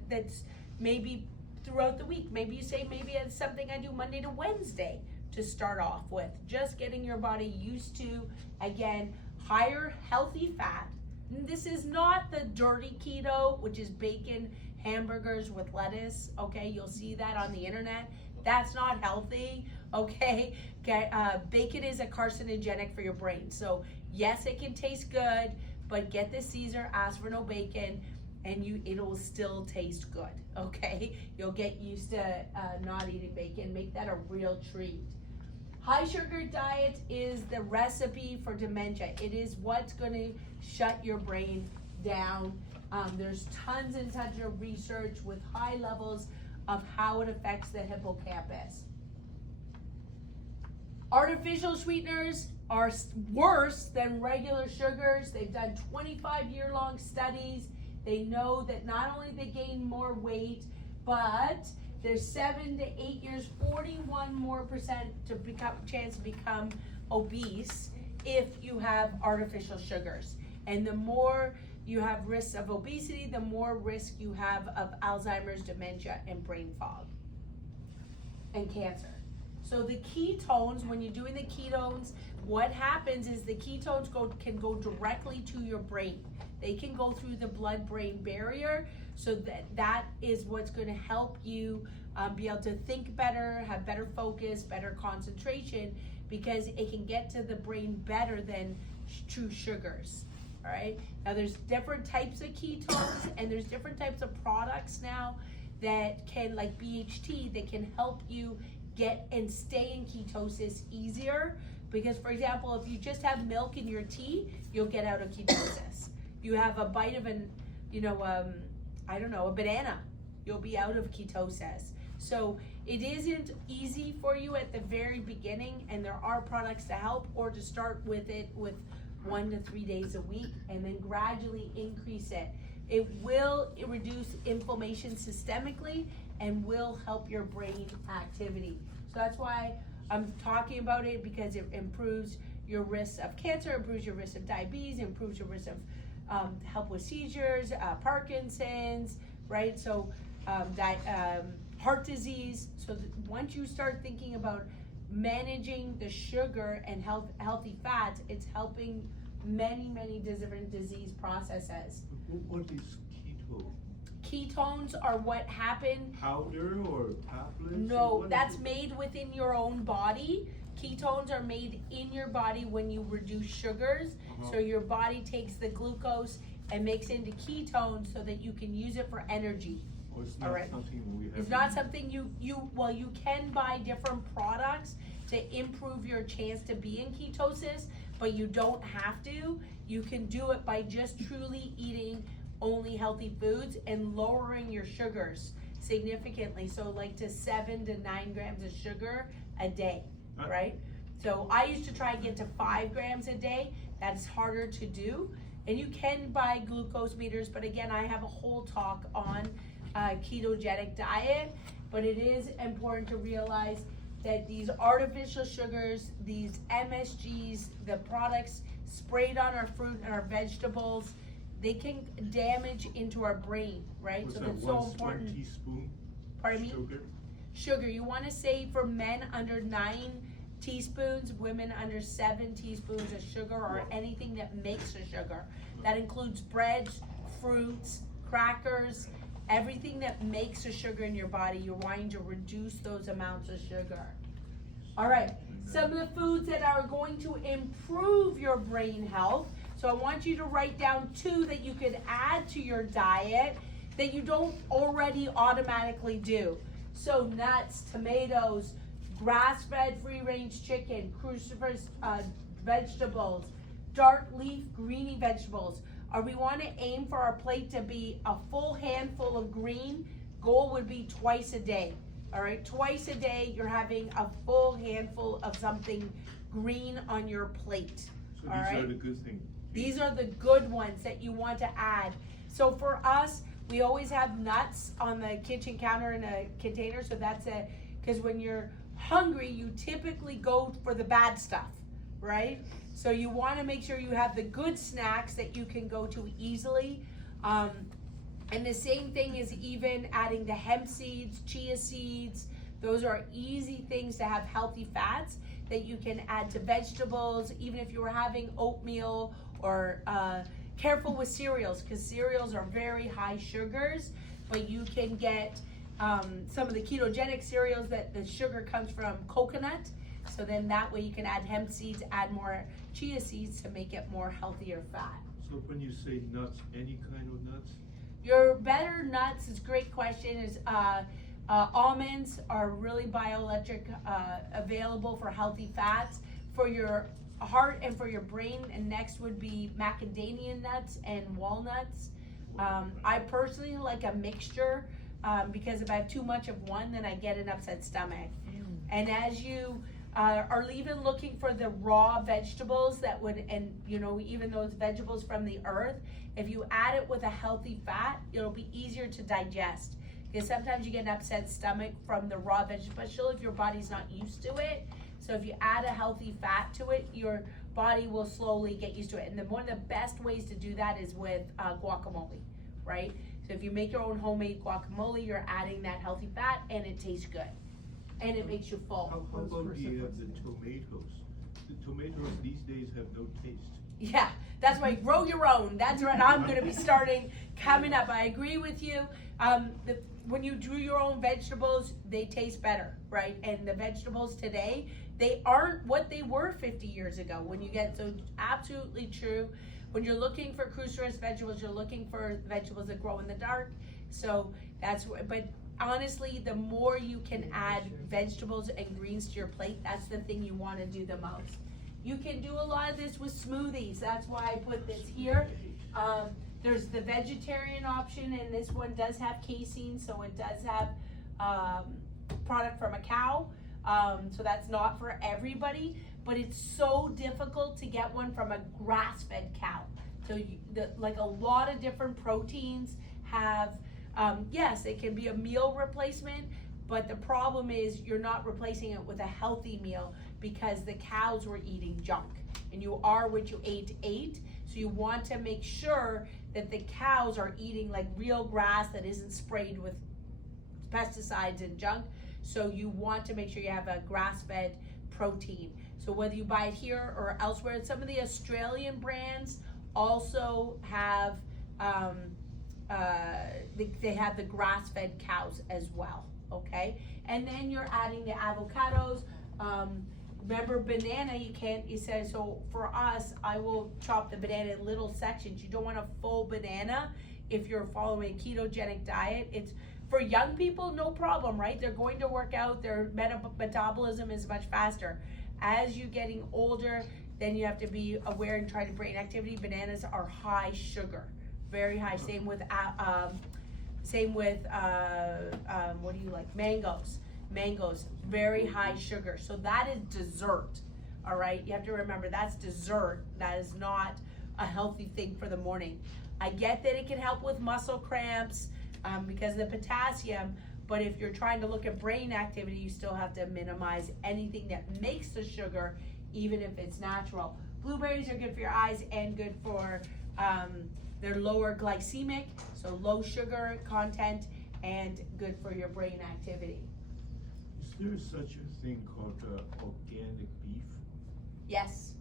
that's maybe throughout the week. Maybe you say, maybe it's something I do Monday to Wednesday to start off with. Just getting your body used to, again, higher healthy fat. This is not the dirty keto, which is bacon, hamburgers with lettuce, okay? You'll see that on the internet. That's not healthy, okay? Bacon is a carcinogenic for your brain. So yes, it can taste good, but get the Caesar, ask for no bacon, and it'll still taste good, okay? You'll get used to not eating bacon. Make that a real treat. High sugar diet is the recipe for dementia. It is what's gonna shut your brain down. There's tons and tons of research with high levels of how it affects the hippocampus. Artificial sweeteners are worse than regular sugars. They've done 25-year-long studies. They know that not only they gain more weight, but there's 7 to 8 years, 41% more chance to become obese if you have artificial sugars. And the more you have risks of obesity, the more risk you have of Alzheimer's, dementia, and brain fog, and cancer. So the ketones, when you're doing the ketones, what happens is the ketones can go directly to your brain. They can go through the blood-brain barrier, so that is what's going to help you be able to think better, have better focus, better concentration, because it can get to the brain better than true sugars. All right. Now there's different types of ketones, and there's different types of products now that can, like BHT, that can help you get and stay in ketosis easier. Because, for example, if you just have milk in your tea, you'll get out of ketosis. You have a bite of a banana, you'll be out of ketosis. So it isn't easy for you at the very beginning, and there are products to help, or to start with it with 1 to 3 days a week and then gradually increase it. It will reduce inflammation systemically and will help your brain activity. So that's why I'm talking about it, because it improves your risk of cancer, improves your risk of diabetes, improves your risk of help with seizures, Parkinson's, right? So heart disease. So once you start thinking about managing the sugar and healthy fats, it's helping many different disease processes. What is keto? Ketones are what happen. Powder or tablets? No, What that's is it? made within your own body. Ketones are made in your body when you reduce sugars. So your body takes the glucose and makes into ketones so that you can use it for energy. Or it's All not right. something we have. It's not something you can buy different products to improve your chance to be in ketosis, but you don't have to. You can do it by just truly eating only healthy foods and lowering your sugars significantly. So like to 7 to 9 grams of sugar a day, right? So I used to try and get to 5 grams a day. That's harder to do. And you can buy glucose meters, but again, I have a whole talk on ketogenic diet, but it is important to realize that these artificial sugars, these MSGs, the products sprayed on our fruit and our vegetables, they can damage into our brain, right? What's So that, that's so 1 important. teaspoon Pardon me? sugar? Sugar, you want to say for men under 9 teaspoons, women under 7 teaspoons of sugar, or anything that makes a sugar. That includes breads, fruits, crackers, everything that makes a sugar in your body. You're wanting to reduce those amounts of sugar. All right, some of the foods that are going to improve your brain health. So I want you to write down 2 that you could add to your diet that you don't already automatically do. So nuts, tomatoes, grass-fed free-range chicken, cruciferous vegetables, dark leaf greeny vegetables. We want to aim for our plate to be a full handful of green. Goal would be twice a day. All right, twice a day you're having a full handful of something green on your plate. So All these right? are the good things. These are the good ones that you want to add. So for us, we always have nuts on the kitchen counter in a container. So that's because when you're hungry, you typically go for the bad stuff, right? So you want to make sure you have the good snacks that you can go to easily. And the same thing is even adding the hemp seeds, chia seeds. Those are easy things to have healthy fats that you can add to vegetables, even if you were having oatmeal, or careful with cereals, because cereals are very high sugars, but you can get some of the ketogenic cereals that the sugar comes from coconut. So then that way you can add hemp seeds, add more chia seeds to make it more healthier fat. So when you say nuts, any kind of nuts? Your better nuts is a great question. Is almonds are really bioelectric, available for healthy fats for your heart and for your brain. And next would be macadamia nuts and walnuts. I personally like a mixture because if I have too much of one, then I get an upset stomach. And as you are even looking for the raw vegetables that would, and you know, even those vegetables from the earth, if you add it with a healthy fat, it'll be easier to digest. Because sometimes you get an upset stomach from the raw vegetable, especially if your body's not used to it. So if you add a healthy fat to it, your body will slowly get used to it. And then one of the best ways to do that is with guacamole, right? So if you make your own homemade guacamole, you're adding that healthy fat and it tastes good. And it makes you full. How about the tomatoes? The tomatoes these days have no taste. Yeah, that's why grow your own. That's what I'm going to be starting coming up. I agree with you. When you do your own vegetables, they taste better, right? And the vegetables today, they aren't what they were 50 years ago. When you get, so absolutely true. When you're looking for cruciferous vegetables, you're looking for vegetables that grow in the dark. So that's what, but honestly, the more you can add vegetables and greens to your plate, that's the thing you want to do the most. You can do a lot of this with smoothies. That's why I put this here. There's the vegetarian option, and this one does have casein, so it does have product from a cow, so that's not for everybody, but it's so difficult to get one from a grass-fed cow. So like a lot of different proteins have, yes, it can be a meal replacement, but the problem is you're not replacing it with a healthy meal because the cows were eating junk, and you are what you ate. So you want to make sure that the cows are eating like real grass that isn't sprayed with pesticides and junk. So you want to make sure you have a grass-fed protein. So whether you buy it here or elsewhere, some of the Australian brands also have, they have the grass-fed cows as well, okay? And then you're adding the avocados. Remember, banana, you say, so for us, I will chop the banana in little sections. You don't want a full banana if you're following a ketogenic diet. It's for young people, no problem, right? They're going to work out, their metabolism is much faster. As you're getting older, then you have to be aware and try to brain activity. Bananas are high sugar, very high. Same with what do you like? Mangoes, very high sugar. So that is dessert, all right? You have to remember that's dessert. That is not a healthy thing for the morning. I get that it can help with muscle cramps because of the potassium, but if you're trying to look at brain activity, you still have to minimize anything that makes the sugar, even if it's natural. Blueberries are good for your eyes and good for, they're lower glycemic, so low sugar content, and good for your brain activity. Is there such a thing called organic beef? Yes,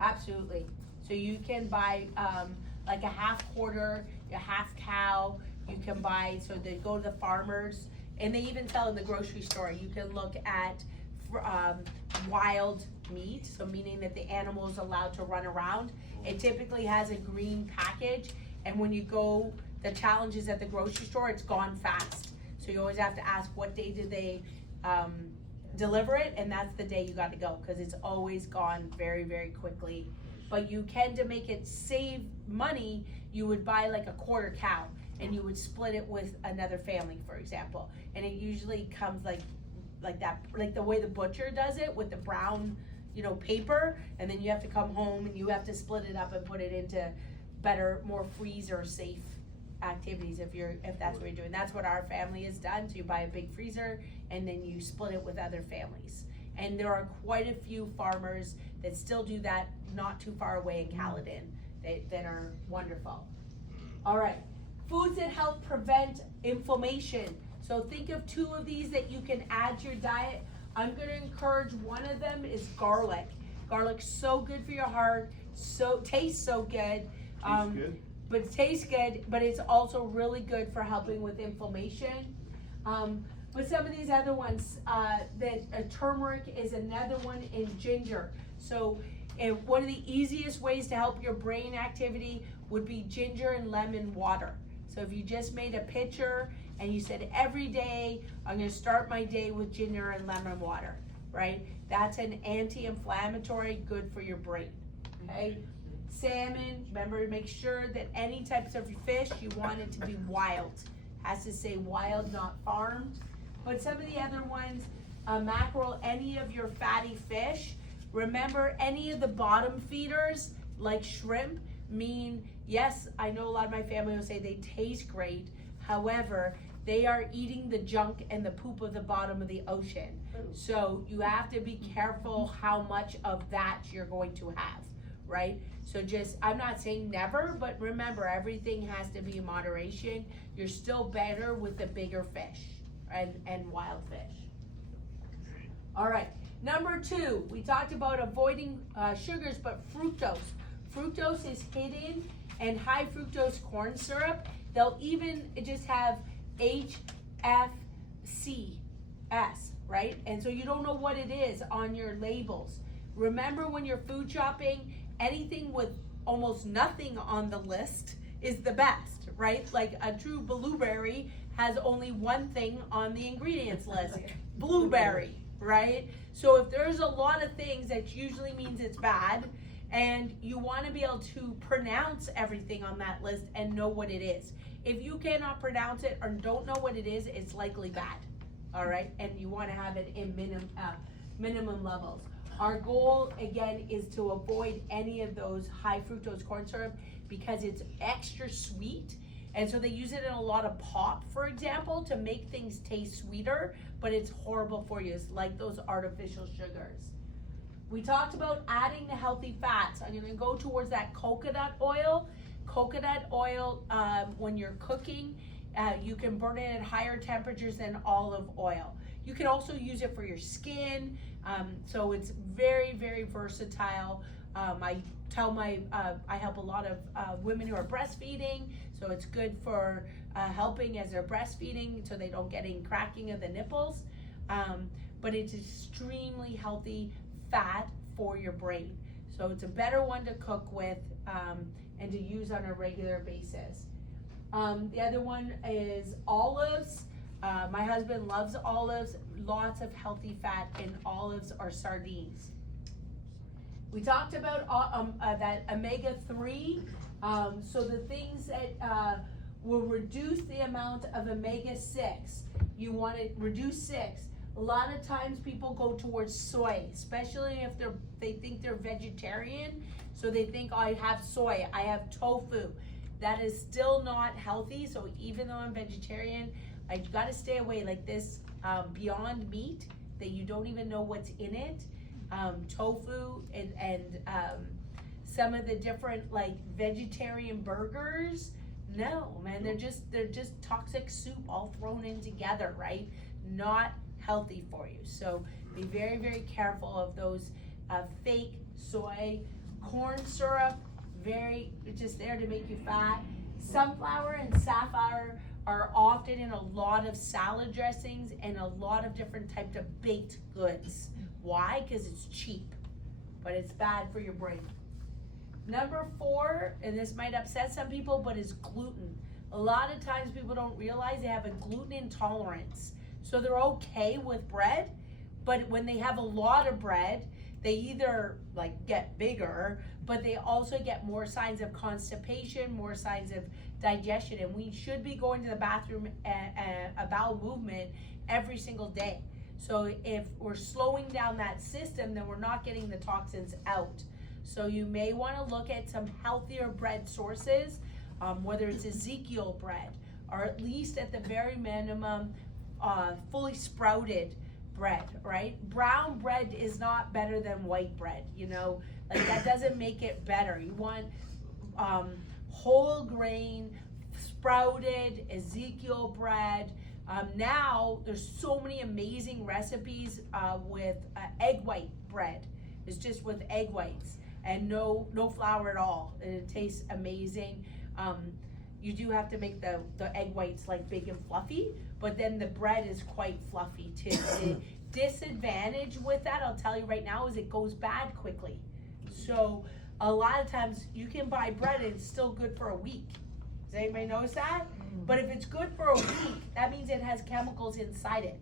absolutely. So you can buy like a half quarter, a half cow. You can buy, so they go to the farmers, and they even sell in the grocery store. You can look at wild meat, so meaning that the animal is allowed to run around. It typically has a green package, and when you go, the challenge is at the grocery store, it's gone fast. So you always have to ask what day did they deliver it, and that's the day you got to go, because it's always gone very, very quickly. But you can, to make it save money, you would buy like a quarter cow, and you would split it with another family, for example. And it usually comes like that, like the way the butcher does it with the brown, paper, and then you have to come home and you have to split it up and put it into better, more freezer safe activities if that's what you're doing. That's what our family has done. So you buy a big freezer and then you split it with other families. And there are quite a few farmers that still do that not too far away in Caledon that are wonderful. All right, foods that help prevent inflammation. So think of 2 of these that you can add to your diet. I'm gonna encourage, one of them is garlic. Garlic's so good for your heart, tastes so good. Tastes good. But it tastes good, but it's also really good for helping with inflammation. But some of these other ones, turmeric is another one, and ginger. So one of the easiest ways to help your brain activity would be ginger and lemon water. So if you just made a pitcher and you said every day, I'm gonna start my day with ginger and lemon water, right? That's an anti-inflammatory, good for your brain, okay? Salmon, remember, make sure that any types of fish, you want it to be wild. Has to say wild, not farmed. But some of the other ones, mackerel, any of your fatty fish, remember any of the bottom feeders, like shrimp, yes, I know a lot of my family will say they taste great. However, they are eating the junk and the poop of the bottom of the ocean. So you have to be careful how much of that you're going to have, right? So I'm not saying never, but remember, everything has to be in moderation. You're still better with the bigger fish and wild fish. All right, number 2, we talked about avoiding sugars, but fructose. Fructose is hidden, and high fructose corn syrup, they'll even just have HFCS, right? And so you don't know what it is on your labels. Remember, when you're food shopping, anything with almost nothing on the list is the best, right? Like a true blueberry has only one thing on the ingredients list, blueberry, right? So if there's a lot of things, that usually means it's bad, and you want to be able to pronounce everything on that list and know what it is. If you cannot pronounce it or don't know what it is, it's likely bad, all right? And you wanna have it in minimum levels. Our goal, again, is to avoid any of those high fructose corn syrup because it's extra sweet. And so they use it in a lot of pop, for example, to make things taste sweeter, but it's horrible for you. It's like those artificial sugars. We talked about adding the healthy fats. I'm gonna go towards that coconut oil. Coconut oil, when you're cooking, you can burn it at higher temperatures than olive oil. You can also use it for your skin, so it's very, very versatile. I help a lot of women who are breastfeeding, so it's good for helping as they're breastfeeding so they don't get any cracking of the nipples. But it's extremely healthy fat for your brain. So it's a better one to cook with and to use on a regular basis. The other one is olives. My husband loves olives, lots of healthy fat in olives or sardines. We talked about that omega-3, so the things that will reduce the amount of omega-6. You want to reduce 6. A lot of times people go towards soy, especially if they think they're vegetarian. So they think, oh, I have soy, I have tofu. That is still not healthy. So even though I'm vegetarian, I gotta stay away like this Beyond Meat that you don't even know what's in it. Tofu and some of the different like vegetarian burgers. No, man, they're just toxic soup all thrown in together, right? Not healthy for you. So be very, very careful of those fake soy, corn syrup, just there to make you fat. Sunflower and safflower are often in a lot of salad dressings and a lot of different types of baked goods. Why? Because it's cheap, but it's bad for your brain. Number 4, and this might upset some people, but is gluten. A lot of times people don't realize they have a gluten intolerance. So they're okay with bread, but when they have a lot of bread, they either like get bigger, but they also get more signs of constipation, more signs of digestion, and we should be going to the bathroom a bowel movement every single day. So if we're slowing down that system, then we're not getting the toxins out. So you may want to look at some healthier bread sources, whether it's Ezekiel bread, or at least at the very minimum, fully sprouted bread, right? Brown bread is not better than white bread, you know, like that doesn't make it better. You want whole grain, sprouted Ezekiel bread. Now there's so many amazing recipes with egg white bread. It's just with egg whites and no flour at all, and it tastes amazing. You do have to make the egg whites like big and fluffy, but then the bread is quite fluffy too. The disadvantage with that, I'll tell you right now, is it goes bad quickly. So a lot of times you can buy bread and it's still good for a week. Does anybody notice that? But if it's good for a week, that means it has chemicals inside it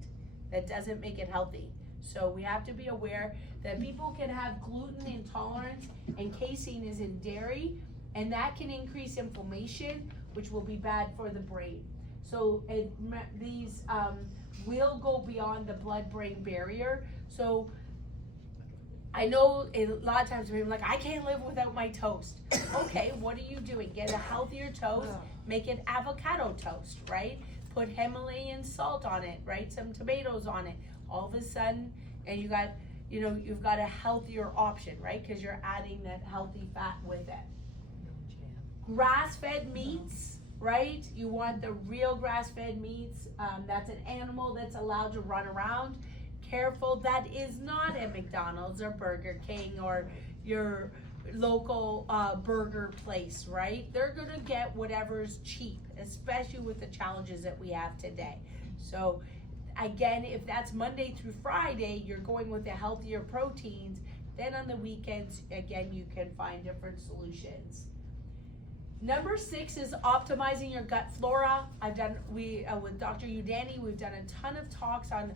that doesn't make it healthy. So we have to be aware that people can have gluten intolerance, and casein is in dairy, and that can increase inflammation, which will be bad for the brain. So these will go beyond the blood-brain barrier. So I know a lot of times people are like, I can't live without my toast. Okay, what are you doing? Get a healthier toast, make it avocado toast, right? Put Himalayan salt on it, right? Some tomatoes on it. All of a sudden, and you've got a healthier option, right? Because you're adding that healthy fat with it. Grass-fed meats, right? You want the real grass-fed meats. That's an animal that's allowed to run around. Careful, that is not at McDonald's or Burger King or your local burger place, right? They're gonna get whatever's cheap, especially with the challenges that we have today. So again, if that's Monday through Friday, you're going with the healthier proteins. Then on the weekends, again, you can find different solutions. Number 6 is optimizing your gut flora. With Dr. Udani, we've done a ton of talks on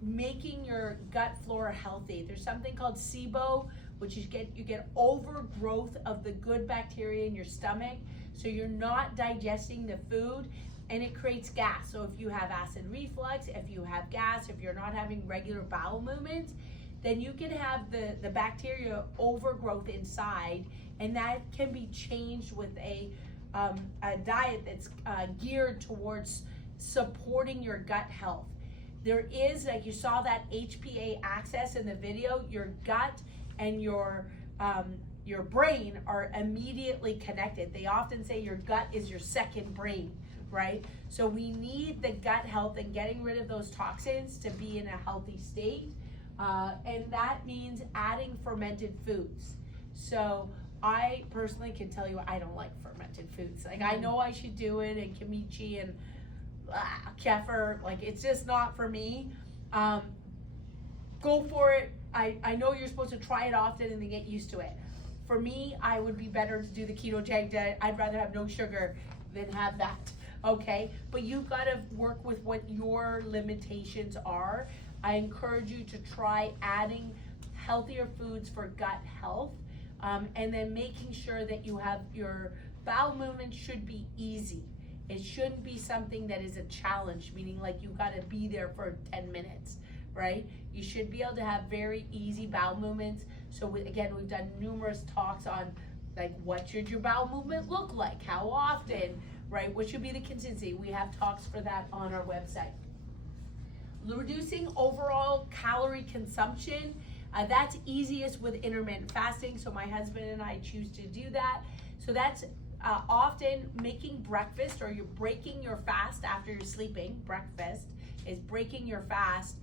making your gut flora healthy. There's something called SIBO, which you get overgrowth of the good bacteria in your stomach, so you're not digesting the food. and it creates gas. So if you have acid reflux, if you have gas, if you're not having regular bowel movements, then you can have the bacteria overgrowth inside, and that can be changed with a diet that's geared towards supporting your gut health. There is, like you saw that HPA axis in the video, your gut and your brain are immediately connected. They often say your gut is your second brain, right? So we need the gut health and getting rid of those toxins to be in a healthy state. And that means adding fermented foods. So I personally can tell you I don't like fermented foods. Like, I know I should do it, and kimchi and kefir, like, it's just not for me. Go for it. I know you're supposed to try it often and then get used to it. For me, I would be better to do the ketogenic diet. I'd rather have no sugar than have that, okay? But you've got to work with what your limitations are. I encourage you to try adding healthier foods for gut health, and then making sure that you have your bowel movement should be easy. It shouldn't be something that is a challenge, meaning like you got to be there for 10 minutes, right? You should be able to have very easy bowel movements. So again, we've done numerous talks on like what should your bowel movement look like, how often, right? What should be the consistency? We have talks for that on our website. Reducing overall calorie consumption, that's easiest with intermittent fasting. So my husband and I choose to do that. So that's often making breakfast, or you're breaking your fast after you're sleeping. Breakfast is breaking your fast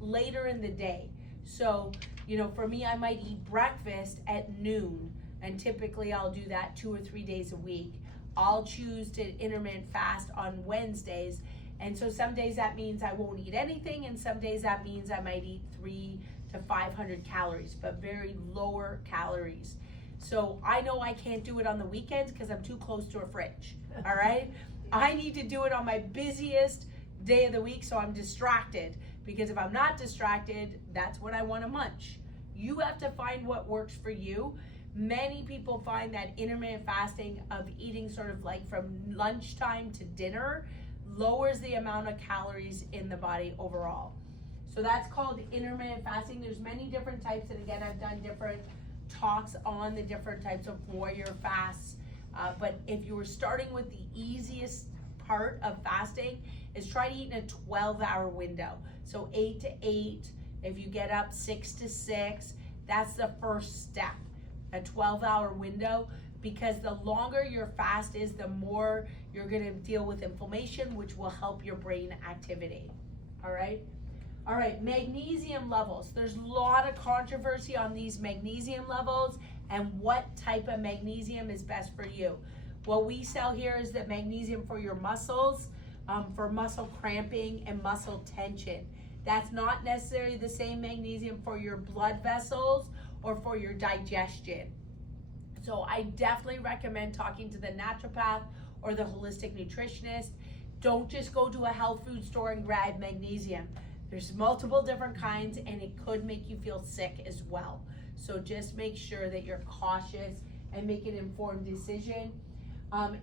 later in the day. So, you know, for me, I might eat breakfast at noon, and typically I'll do that 2 or 3 days a week. I'll choose to intermittent fast on Wednesdays. And so some days that means I won't eat anything, and some days that means I might eat 300 to 500 calories, but very lower calories. So I know I can't do it on the weekends because I'm too close to a fridge, all right? I need to do it on my busiest day of the week so I'm distracted, because if I'm not distracted, that's when I want to munch. You have to find what works for you. Many people find that intermittent fasting of eating sort of like from lunchtime to dinner lowers the amount of calories in the body overall. So that's called intermittent fasting. There's many different types, and again, I've done different talks on the different types of warrior fasts. But if you were starting with the easiest part of fasting, is try to eat in a 12-hour window. So 8 to 8, if you get up 6 to 6, that's the first step, a 12-hour window, because the longer your fast is, the more you're gonna deal with inflammation, which will help your brain activity, all right? All right, magnesium levels. There's a lot of controversy on these magnesium levels and what type of magnesium is best for you. What we sell here is the magnesium for your muscles, for muscle cramping and muscle tension. That's not necessarily the same magnesium for your blood vessels or for your digestion. So I definitely recommend talking to the naturopath or the holistic nutritionist. Don't just go to a health food store and grab magnesium. There's multiple different kinds, and it could make you feel sick as well. So just make sure that you're cautious and make an informed decision.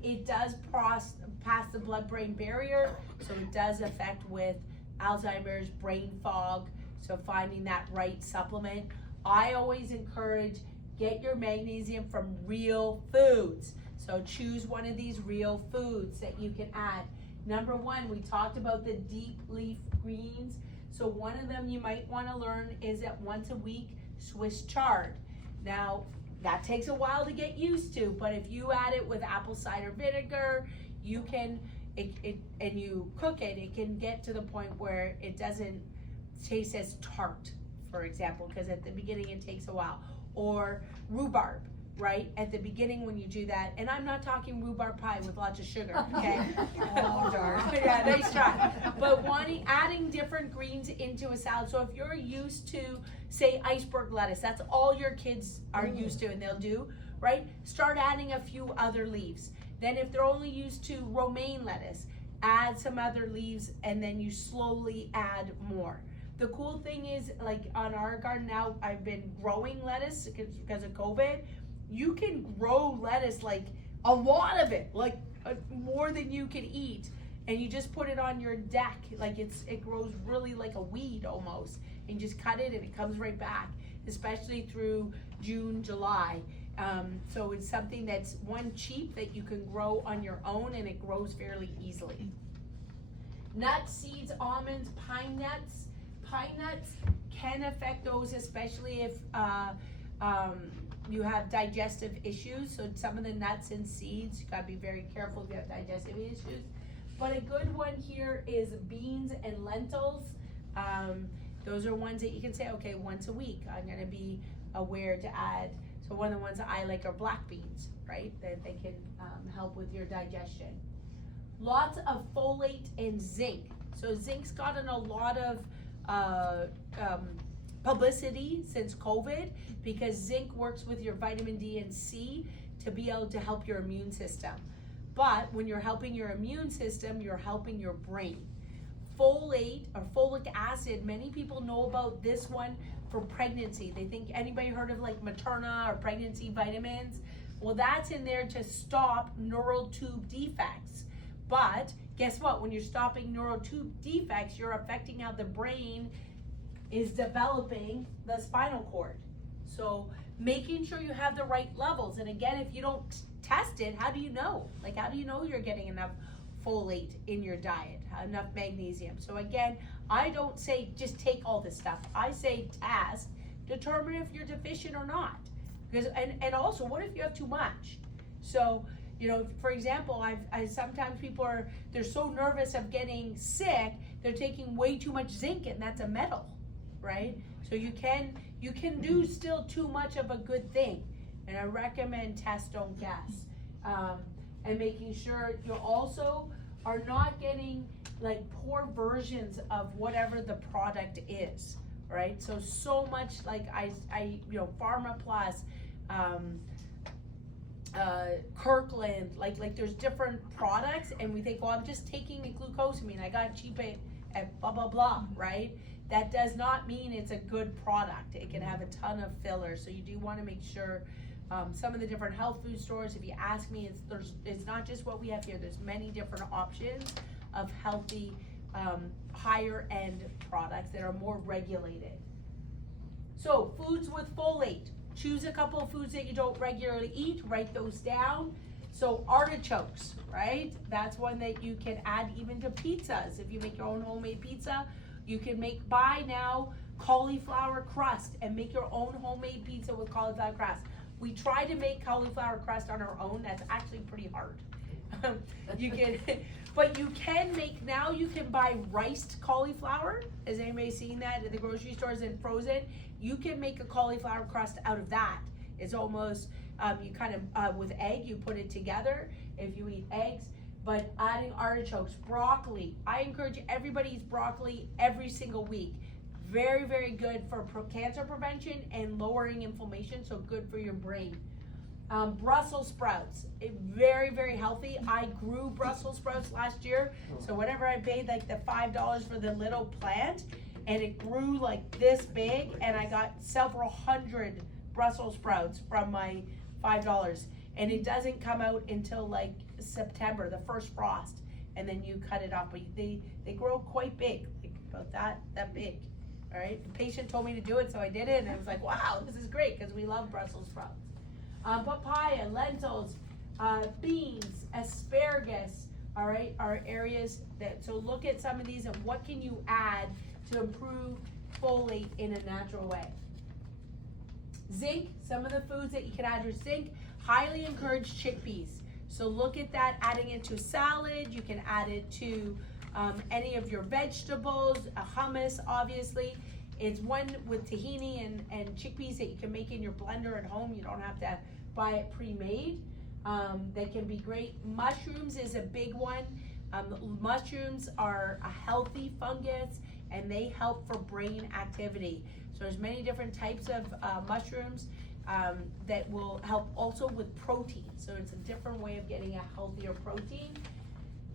It does pass the blood-brain barrier, so it does affect with Alzheimer's, brain fog, so finding that right supplement. I always encourage, get your magnesium from real foods. So choose one of these real foods that you can add. Number one, we talked about the deep leaf greens. So one of them you might want to learn is that once a week, Swiss chard. Now, that takes a while to get used to, but if you add it with apple cider vinegar, you can, and you cook it, it can get to the point where it doesn't taste as tart, for example, because at the beginning it takes a while. Or rhubarb, right? At the beginning when you do that, and I'm not talking rhubarb pie with lots of sugar, okay? Oh, darn. Yeah, nice try. But adding different greens into a salad. So if you're used to, say, iceberg lettuce, that's all your kids are used to and they'll do, right? Start adding a few other leaves. Then if they're only used to romaine lettuce, add some other leaves, and then you slowly add more. The cool thing is, like on our garden now, I've been growing lettuce because of COVID. You can grow lettuce, like a lot of it, like more than you can eat. and you just put it on your deck, like it grows really like a weed almost, and you just cut it and it comes right back, especially through June, July. So it's something that's cheap that you can grow on your own, and it grows fairly easily. Nuts, seeds, almonds, pine nuts. Pine nuts can affect those, especially if you have digestive issues. So some of the nuts and seeds, you gotta be very careful if you have digestive issues. But a good one here is beans and lentils. Those are ones that you can say, okay, once a week, I'm gonna be aware to add. So one of the ones that I like are black beans, right? That they can help with your digestion. Lots of folate and zinc. So zinc's gotten a lot of publicity since COVID, because zinc works with your vitamin D and C to be able to help your immune system. But when you're helping your immune system, you're helping your brain. Folate or folic acid, many people know about this one for pregnancy. They think, anybody heard of like Materna or pregnancy vitamins? Well, that's in there to stop neural tube defects. But guess what? When you're stopping neural tube defects, you're affecting how the brain is developing the spinal cord. So making sure you have the right levels. And again, if you don't test it, how do you know? Like, how do you know you're getting enough folate in your diet, enough magnesium? So again, I don't say just take all this stuff. I say test, determine if you're deficient or not. Because and also, what if you have too much? So, you know, for example, I sometimes people they're so nervous of getting sick, they're taking way too much zinc, and that's a metal, right? So you can do still too much of a good thing. And I recommend test, don't guess. And making sure you also are not getting like poor versions of whatever the product is, right? So much like I you know, Pharma Plus, Kirkland, like there's different products, and we think, well, I'm just taking the glucosamine, I got it cheap at blah blah blah, right? That does not mean it's a good product. It can have a ton of fillers, so you do want to make sure. Some of the different health food stores, if you ask me, it's not just what we have here. There's many different options of healthy, higher end products that are more regulated. So foods with folate. Choose a couple of foods that you don't regularly eat, write those down. So artichokes, right? That's one that you can add even to pizzas. If you make your own homemade pizza, you can buy now cauliflower crust and make your own homemade pizza with cauliflower crust. We try to make cauliflower crust on our own. That's actually pretty hard. But you can make, now you can buy riced cauliflower. Has anybody seen that at the grocery stores and frozen? You can make a cauliflower crust out of that. It's almost, you kind of, with egg, you put it together if you eat eggs. But adding artichokes, broccoli. I encourage everybody eats broccoli every single week. Very, very good for cancer prevention and lowering inflammation, so good for your brain. Brussels sprouts, very, very healthy. I grew Brussels sprouts last year, so whenever I paid like the $5 for the little plant, and it grew like this big, and I got several hundred Brussels sprouts from my $5. And it doesn't come out until like September, the first frost, and then you cut it off. But they grow quite big, like about that big. All right, the patient told me to do it, so I did it, and I was like, wow, this is great, because we love Brussels sprouts. Papaya, lentils, beans, asparagus, all right, are areas that, so look at some of these and what can you add to improve folate in a natural way. Zinc, some of the foods that you can add with zinc, highly encourage chickpeas. So look at that, adding it to salad, you can add it to any of your vegetables, hummus, obviously. It's one with tahini and chickpeas that you can make in your blender at home. You don't have to buy it pre-made. They can be great. Mushrooms is a big one. Mushrooms are a healthy fungus, and they help for brain activity. So there's many different types of mushrooms that will help also with protein. So it's a different way of getting a healthier protein.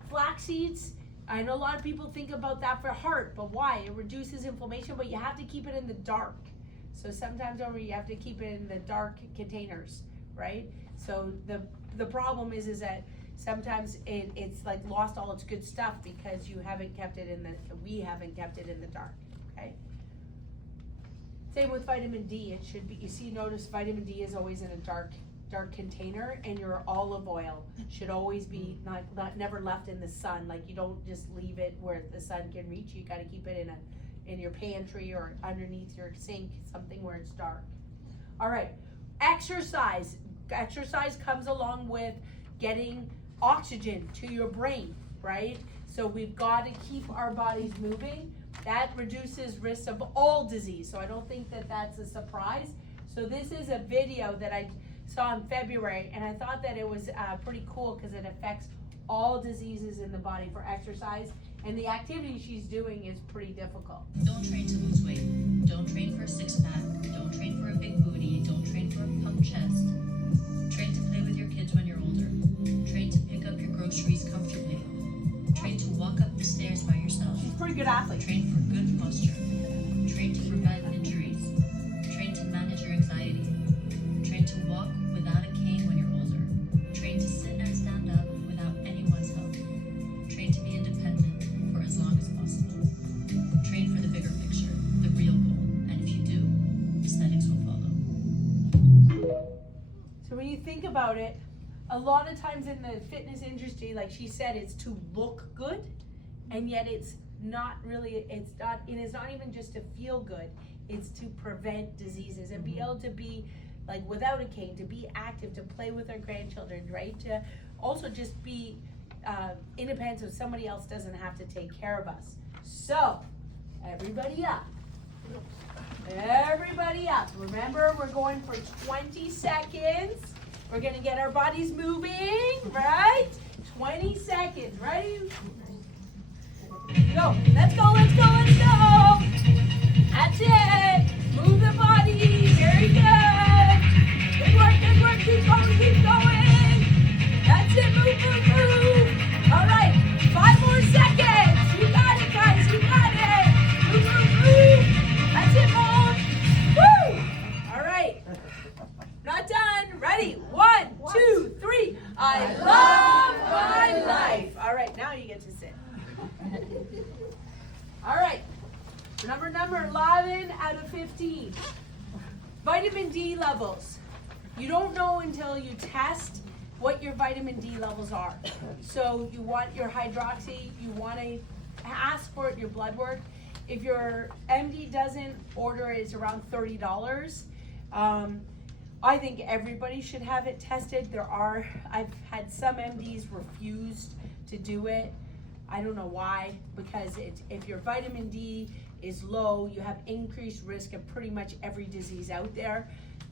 Flax seeds, I know a lot of people think about that for heart, but why? It reduces inflammation, but you have to keep it in the dark. So sometimes you have to keep it in the dark containers, right? So the problem is that sometimes it's like lost all its good stuff because we haven't kept it in the dark, okay? Same with vitamin D, it should be, notice vitamin D is always in a dark container, and your olive oil should always be never left in the sun. Like, you don't just leave it where the sun can reach. You gotta keep it in your pantry or underneath your sink, something where it's dark. All right, exercise. Exercise comes along with getting oxygen to your brain, right? So we've got to keep our bodies moving. That reduces risk of all disease. So I don't think that that's a surprise. So this is a video that I saw in February, and I thought that it was pretty cool because it affects all diseases in the body for exercise, and the activity she's doing is pretty difficult. Don't train to lose weight. Don't train for a six-pack. Don't train for a big booty. Don't train for a pump chest. Train to play with your kids when you're older. Train to pick up your groceries comfortably. Train to walk up the stairs by yourself. She's a pretty good athlete. Train for good posture. Train to prevent injuries. Train to manage your anxiety. Train to walk without a cane when you're older. Train to sit and stand up without anyone's help. Train to be independent for as long as possible. Train for the bigger picture, the real goal. And if you do, aesthetics will follow. So when you think about it, a lot of times in the fitness industry, like she said, it's to look good, and yet it's not really, it is not even just to feel good, it's to prevent diseases and be able to be like without a cane, to be active, to play with our grandchildren, right? To also just be independent so somebody else doesn't have to take care of us. So, everybody up. Everybody up. Remember, we're going for 20 seconds. We're gonna get our bodies moving, right? 20 seconds, ready? Go, let's go, let's go, let's go. That's it. Move the body, very good. Good work, keep going. That's it, move. All right, 5 more seconds. You got it, guys, you got it. Move. That's it, Mom. Woo! All right, not done. Ready? 1, 2, 3. I love my life. All right, now you get to sit. All right, number 11 out of 15. Vitamin D levels. You don't know until you test what your vitamin D levels are. So you want your hydroxy, you want to ask for it in your blood work. If your MD doesn't order it, it's around $30. I think everybody should have it tested. I've had some MDs refuse to do it. I don't know why, because if your vitamin D is low, you have increased risk of pretty much every disease out there,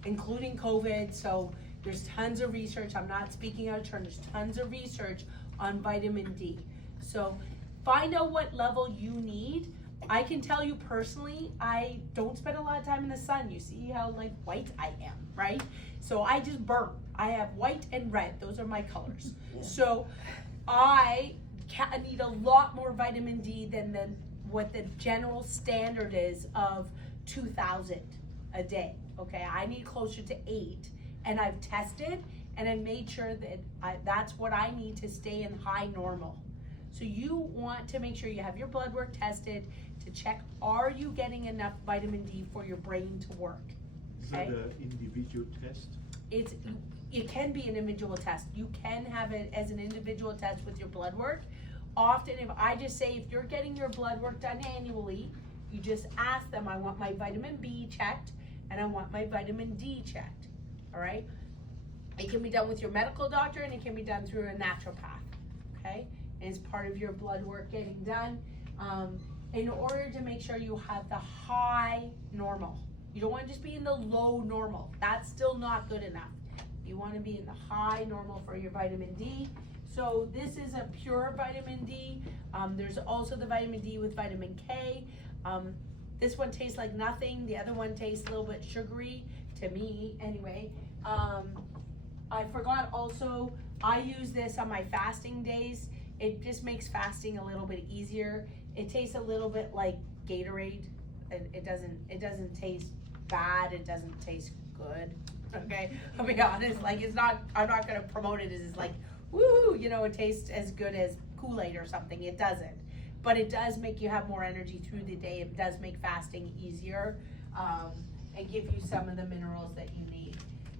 including COVID. So there's tons of research. I'm not speaking out of turn. There's tons of research on vitamin D. So find out what level you need. I can tell you personally, I don't spend a lot of time in the sun. You see how like white I am, right? So I just burn. I have white and red. Those are my colors. Yeah. So I need a lot more vitamin D than what the general standard is of 2,000 a day. Okay, I need closer to 8, and I've tested and I made sure that that's what I need to stay in high normal. So you want to make sure you have your blood work tested to check, are you getting enough vitamin D for your brain to work? Okay? Is that an individual test? It can be an individual test. You can have it as an individual test with your blood work. Often, if you're getting your blood work done annually, you just ask them, I want my vitamin B checked and I want my vitamin D checked, all right? It can be done with your medical doctor, and it can be done through a naturopath, okay? And it's part of your blood work getting done in order to make sure you have the high normal. You don't want to just be in the low normal. That's still not good enough. You want to be in the high normal for your vitamin D. So this is a pure vitamin D. There's also the vitamin D with vitamin K. This one tastes like nothing. The other one tastes a little bit sugary, to me anyway. I forgot also, I use this on my fasting days. It just makes fasting a little bit easier. It tastes a little bit like Gatorade. It doesn't taste bad. It doesn't taste good. Okay, I'll be honest. Like I'm not gonna promote it as like woohoo, you know, it tastes as good as Kool-Aid or something. It doesn't. But it does make you have more energy through the day. It does make fasting easier, and give you some of the minerals that you need.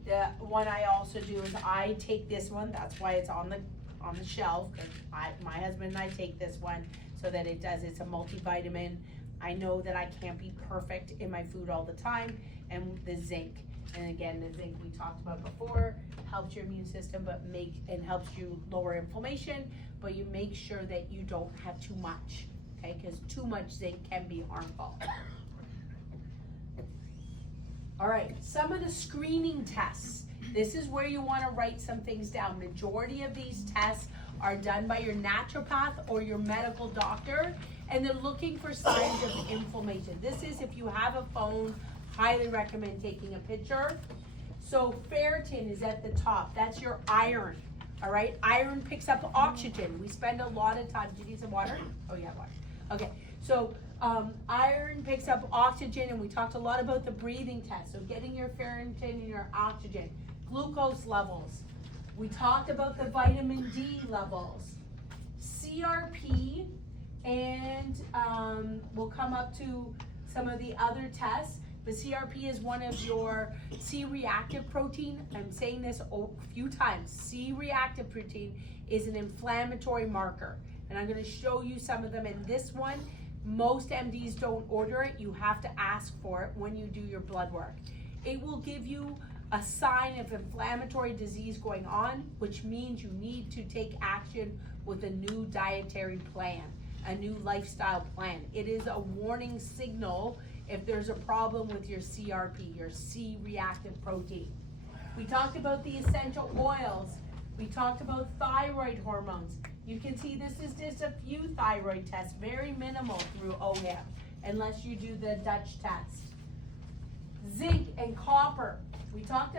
The one I also do is I take this one, that's why it's on the shelf, because my husband and I take this one so that it's a multivitamin. I know that I can't be perfect in my food all the time, and the zinc. And again, the zinc we talked about before helps your immune system, and helps you lower inflammation, but you make sure that you don't have too much, okay? Because too much zinc can be harmful. All right, some of the screening tests. This is where you want to write some things down. Majority of these tests are done by your naturopath or your medical doctor, and they're looking for signs of inflammation. This is, if you have a phone, highly recommend taking a picture. So ferritin is at the top. That's your iron. All right, iron picks up oxygen. We spend a lot of time. Do you need some water? Oh, yeah, water. Okay, so iron picks up oxygen, and we talked a lot about the breathing test. So getting your ferritin and your oxygen, glucose levels. We talked about the vitamin D levels, CRP, and we'll come up to some of the other tests. But CRP is one of your C-reactive protein. I'm saying this a few times. C-reactive protein is an inflammatory marker. And I'm gonna show you some of them. And this one, most MDs don't order it. You have to ask for it when you do your blood work. It will give you a sign of inflammatory disease going on, which means you need to take action with a new dietary plan, a new lifestyle plan. It is a warning signal if there's a problem with your CRP, your C-reactive protein. We talked about the essential oils. We talked about thyroid hormones. You can see this is just a few thyroid tests, very minimal through OHIM, unless you do the Dutch test. Zinc and copper. We talked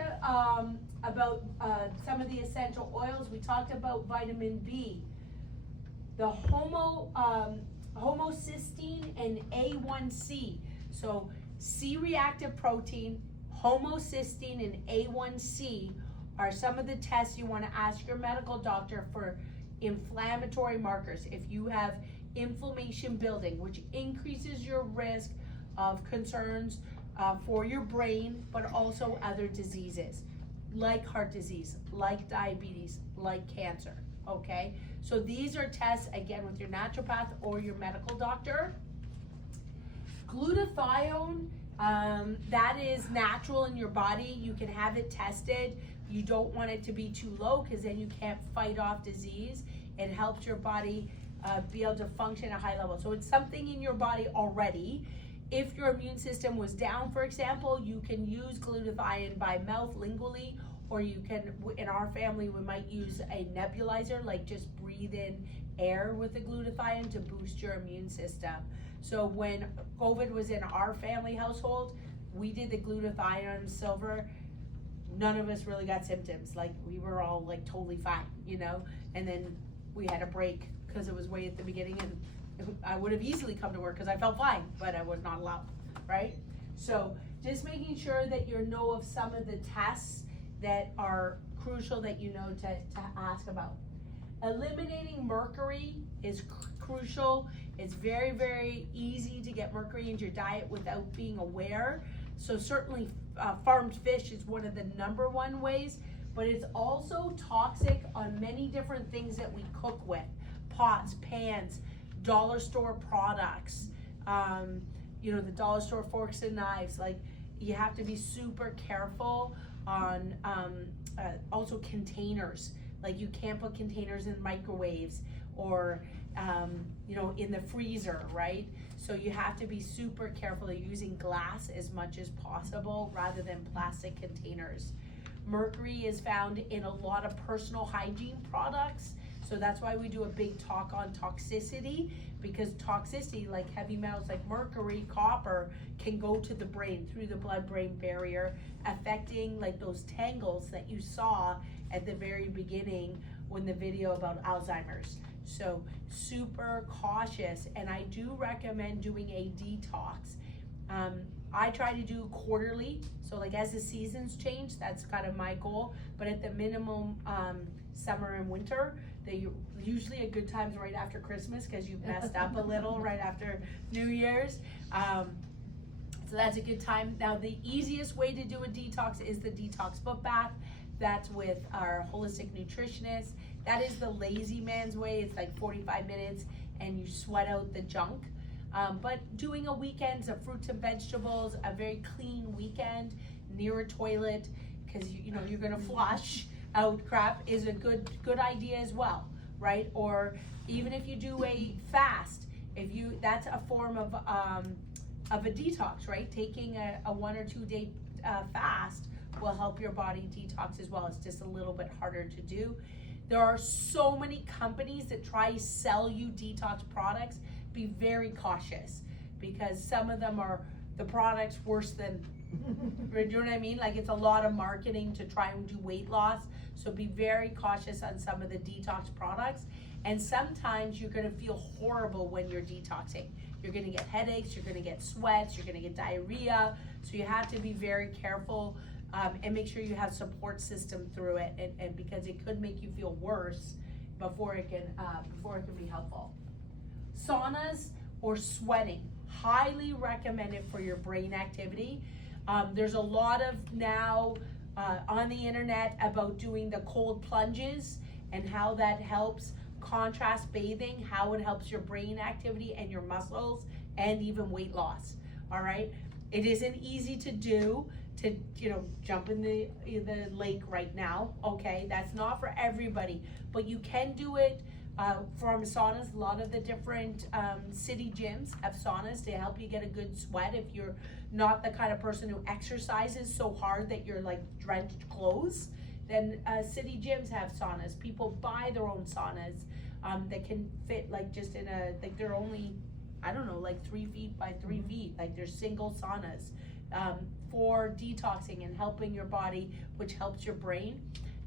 about some of the essential oils. We talked about vitamin B. The homocysteine and A1C. So C-reactive protein, homocysteine, and A1C are some of the tests you want to ask your medical doctor for inflammatory markers. If you have inflammation building, which increases your risk of concerns for your brain, but also other diseases, like heart disease, like diabetes, like cancer, okay? So these are tests, again, with your naturopath or your medical doctor. Glutathione, that is natural in your body. You can have it tested. You don't want it to be too low because then you can't fight off disease. It helps your body be able to function at a high level. So it's something in your body already. If your immune system was down, for example, you can use glutathione by mouth lingually, or you can, in our family, we might use a nebulizer, like just breathe in air with the glutathione to boost your immune system. So when COVID was in our family household, we did the glutathione silver. None of us really got symptoms. Like, we were all like totally fine, you know? And then we had a break because it was way at the beginning, and I would have easily come to work because I felt fine, but I was not allowed, right? So just making sure that you know of some of the tests that are crucial that you know to ask about. Eliminating mercury is crucial. It's very, very easy to get mercury into your diet without being aware. So certainly farmed fish is one of the #1 ways, but it's also toxic on many different things that we cook with. Pots, pans, dollar store products, you know, the dollar store forks and knives. Like, you have to be super careful on also containers. Like, you can't put containers in microwaves or you know, in the freezer, right? So you have to be super careful of using glass as much as possible rather than plastic containers. Mercury is found in a lot of personal hygiene products. So that's why we do a big talk on toxicity, because toxicity, like heavy metals like mercury, copper, can go to the brain through the blood-brain barrier, affecting like those tangles that you saw at the very beginning when the video about Alzheimer's. So super cautious, and I do recommend doing a detox. I try to do quarterly, so like as the seasons change, that's kind of my goal, but at the minimum, summer and winter. They usually a good times right after Christmas because you've messed up a little right after New Year's. So that's a good time. Now the easiest way to do a detox is the detox foot bath. That's with our holistic nutritionist. That is the lazy man's way. It's like 45 minutes and you sweat out the junk. But doing a weekend of fruits and vegetables, a very clean weekend near a toilet, because you know you're gonna flush out crap, is a good idea as well, right? Or even if you do a fast, that's a form of a detox, right? Taking a 1 or 2 day fast will help your body detox as well. It's just a little bit harder to do. There are so many companies that try to sell you detox products. Be very cautious, because some of them are the products worse than, you know what I mean? Like, it's a lot of marketing to try and do weight loss. So be very cautious on some of the detox products. And sometimes you're gonna feel horrible when you're detoxing. You're gonna get headaches, you're gonna get sweats, you're gonna get diarrhea. So you have to be very careful and make sure you have support system through it, and because it could make you feel worse before it can be helpful. Saunas or sweating, highly recommended for your brain activity. There's a lot of now on the internet about doing the cold plunges and how that helps. Contrast bathing, how it helps your brain activity and your muscles and even weight loss. All right, it isn't easy to do, to jump in the lake right now. Okay, that's not for everybody, but you can do it from saunas. A lot of the different city gyms have saunas to help you get a good sweat if you're not the kind of person who exercises so hard that you're like drenched clothes. Then city gyms have saunas. People buy their own saunas that can fit like just in like they're only, I don't know, like 3 feet by 3 feet. Like they're single saunas for detoxing and helping your body, which helps your brain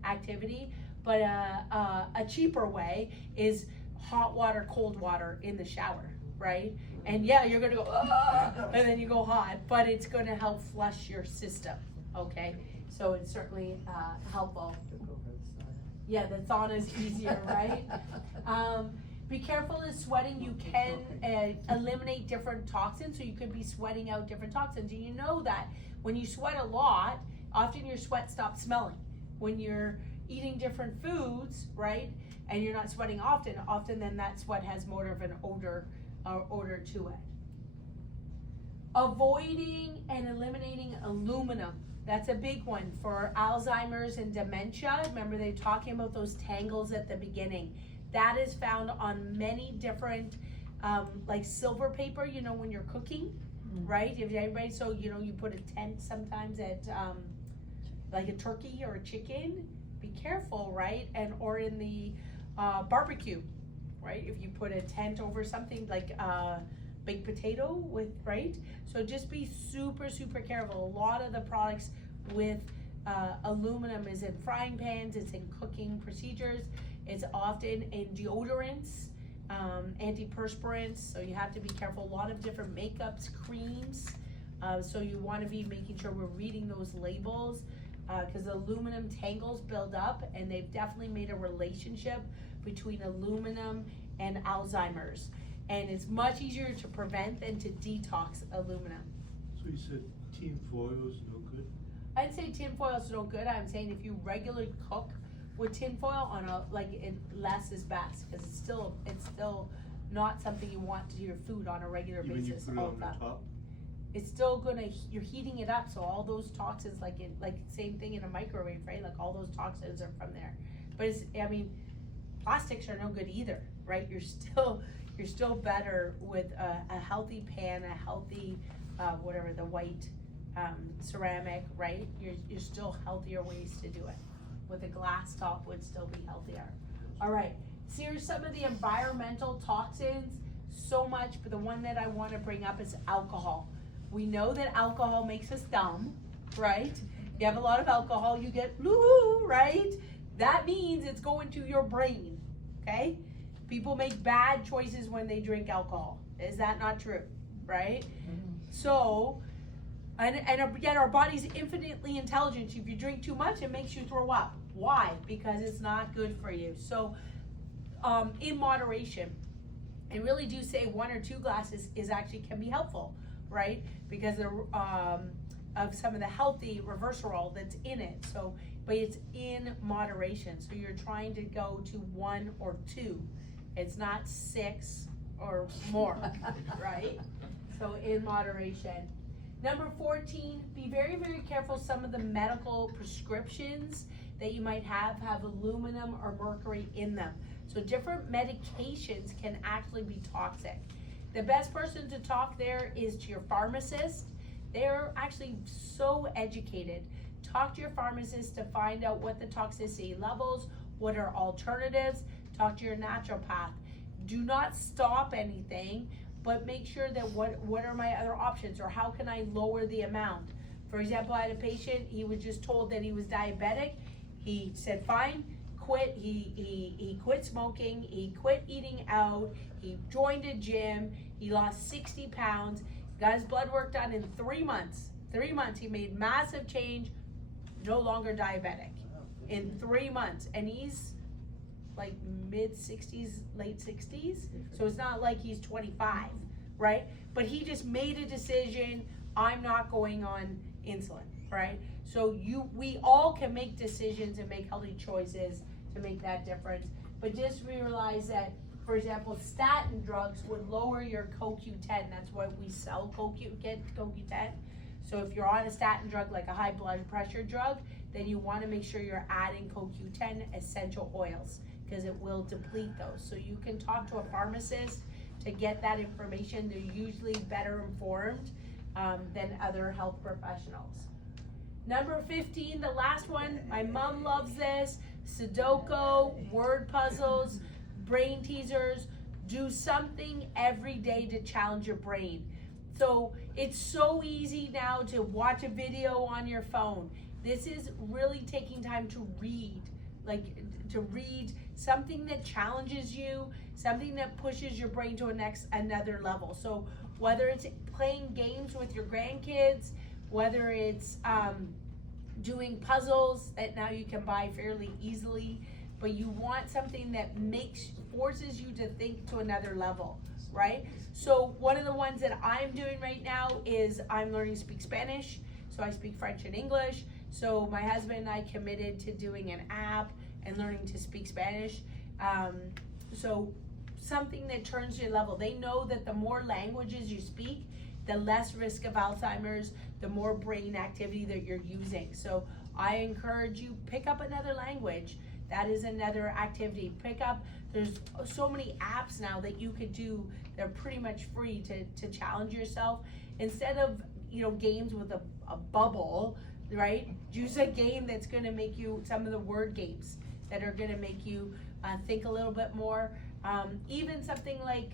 activity. But a cheaper way is hot water, cold water in the shower, right? And yeah, you're gonna go, and then you go hot, but it's gonna help flush your system, okay? So it's certainly helpful. Yeah, the sauna is easier, right? Be careful in sweating. You can eliminate different toxins, so you could be sweating out different toxins. And you know that when you sweat a lot, often your sweat stops smelling. When you're eating different foods, right, and you're not sweating often then that sweat has more of an odor to it. Avoiding and eliminating aluminum. That's a big one for Alzheimer's and dementia. Remember, they're talking about those tangles at the beginning. That is found on many different, like silver paper, when you're cooking, right? If anybody, so you put a tent sometimes at like a turkey or a chicken. Be careful, right? Or in the barbecue, right? If you put a tent over something like baked potato with, right? So just be super, super careful. A lot of the products with aluminum is in frying pans, it's in cooking procedures, it's often in deodorants, antiperspirants, so you have to be careful. A lot of different makeups, creams, so you want to be making sure we're reading those labels, because aluminum tangles build up, and they've definitely made a relationship between aluminum and Alzheimer's. And it's much easier to prevent than to detox aluminum. So you said tin foil is no good? I'd say tin foil is no good. I'm saying if you regularly cook with tin foil less is best, because it's still not something you want to your food on a regular basis. Even you put it on the top? It's still you're heating it up, so all those toxins, like same thing in a microwave, right? Like all those toxins are from there. But plastics are no good either, right? You're still better with a healthy pan, a healthy, the white ceramic, right? You're still healthier ways to do it. With a glass top would still be healthier. All right, so here's some of the environmental toxins, so much, but the one that I want to bring up is alcohol. We know that alcohol makes us dumb, right? You have a lot of alcohol, you get blue, right? That means it's going to your brain, okay? People make bad choices when they drink alcohol. Is that not true, right? Mm-hmm. So, and again, our body's infinitely intelligent. If you drink too much, it makes you throw up, Why? Because it's not good for you. So, in moderation. I really do say 1 or 2 glasses is actually can be helpful, right? Because of some of the healthy resveratrol that's in it. So, but it's in moderation. So you're trying to go to 1 or 2. It's not 6 or more, right? So in moderation. Number 14, be very, very careful. Some of the medical prescriptions that you might have aluminum or mercury in them. So different medications can actually be toxic. The best person to talk there is to your pharmacist. They're actually so educated. Talk to your pharmacist to find out what the toxicity levels, what are alternatives. Talk to your naturopath. Do not stop anything, but make sure that what are my other options, or how can I lower the amount. For example, I had a patient, he was just told that he was diabetic. He said, fine, quit. He quit smoking, he quit eating out, he joined a gym, he lost 60 pounds, got his blood work done in 3 months. 3 months, he made massive change, no longer diabetic in 3 months. And he's like mid 60s, late 60s. So it's not like he's 25, right? But he just made a decision, I'm not going on insulin, right? So we all can make decisions and make healthy choices to make that difference. But just realize that, for example, statin drugs would lower your CoQ10. That's why we sell CoQ10. So if you're on a statin drug, like a high blood pressure drug, then you want to make sure you're adding CoQ10 essential oils, because it will deplete those. So you can talk to a pharmacist to get that information. They're usually better informed than other health professionals. Number 15, the last one, my mom loves this, Sudoku, word puzzles, brain teasers. Do something every day to challenge your brain. So it's so easy now to watch a video on your phone. This is really taking time to read, something that challenges you, something that pushes your brain to another level. So whether it's playing games with your grandkids, whether it's doing puzzles that now you can buy fairly easily, but you want something that forces you to think to another level, right? So one of the ones that I'm doing right now is I'm learning to speak Spanish. So I speak French and English. So my husband and I committed to doing an app and learning to speak Spanish. So something that turns your level. They know that the more languages you speak, the less risk of Alzheimer's, the more brain activity that you're using. So I encourage you, pick up another language. That is another activity. There's so many apps now that you could do. They're pretty much free to challenge yourself. Instead of, games with a bubble, right? Use a game that's gonna make you, some of the word games that are gonna make you think a little bit more. Even something like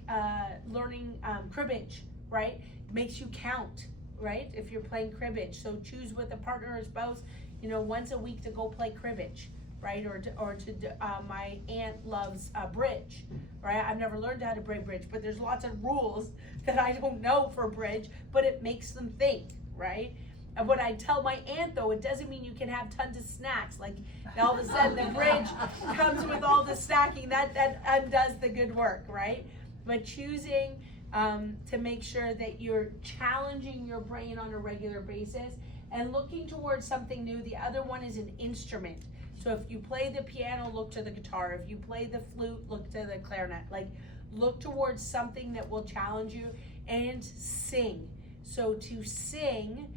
learning cribbage, right? Makes you count, right? If you're playing cribbage. So choose with a partner or spouse, once a week to go play cribbage, right? My aunt loves bridge, right? I've never learned how to play bridge, but there's lots of rules that I don't know for bridge, but it makes them think, right? And what I tell my aunt, though, it doesn't mean you can have tons of snacks. Like all of a sudden the bridge comes with all the snacking, that undoes the good work, right? But choosing to make sure that you're challenging your brain on a regular basis and looking towards something new. The other one is an instrument. So if you play the piano, look to the guitar. If you play the flute, look to the clarinet. Look towards something that will challenge you, and sing. So to sing,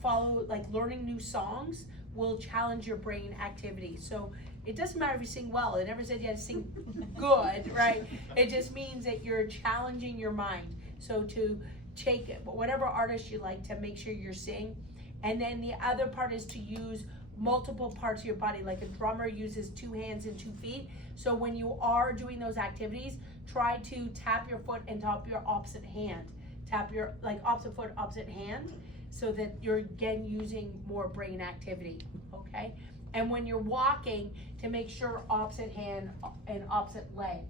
follow, learning new songs will challenge your brain activity. So it doesn't matter if you sing well. It never said you had to sing good, right? It just means that you're challenging your mind. So to take whatever artist you like to make sure you're singing. And then the other part is to use multiple parts of your body. Like a drummer uses 2 hands and 2 feet. So when you are doing those activities, try to tap your foot and tap your opposite hand. Tap your opposite foot, opposite hand, so that you're again using more brain activity, okay? And when you're walking, to make sure opposite hand and opposite leg.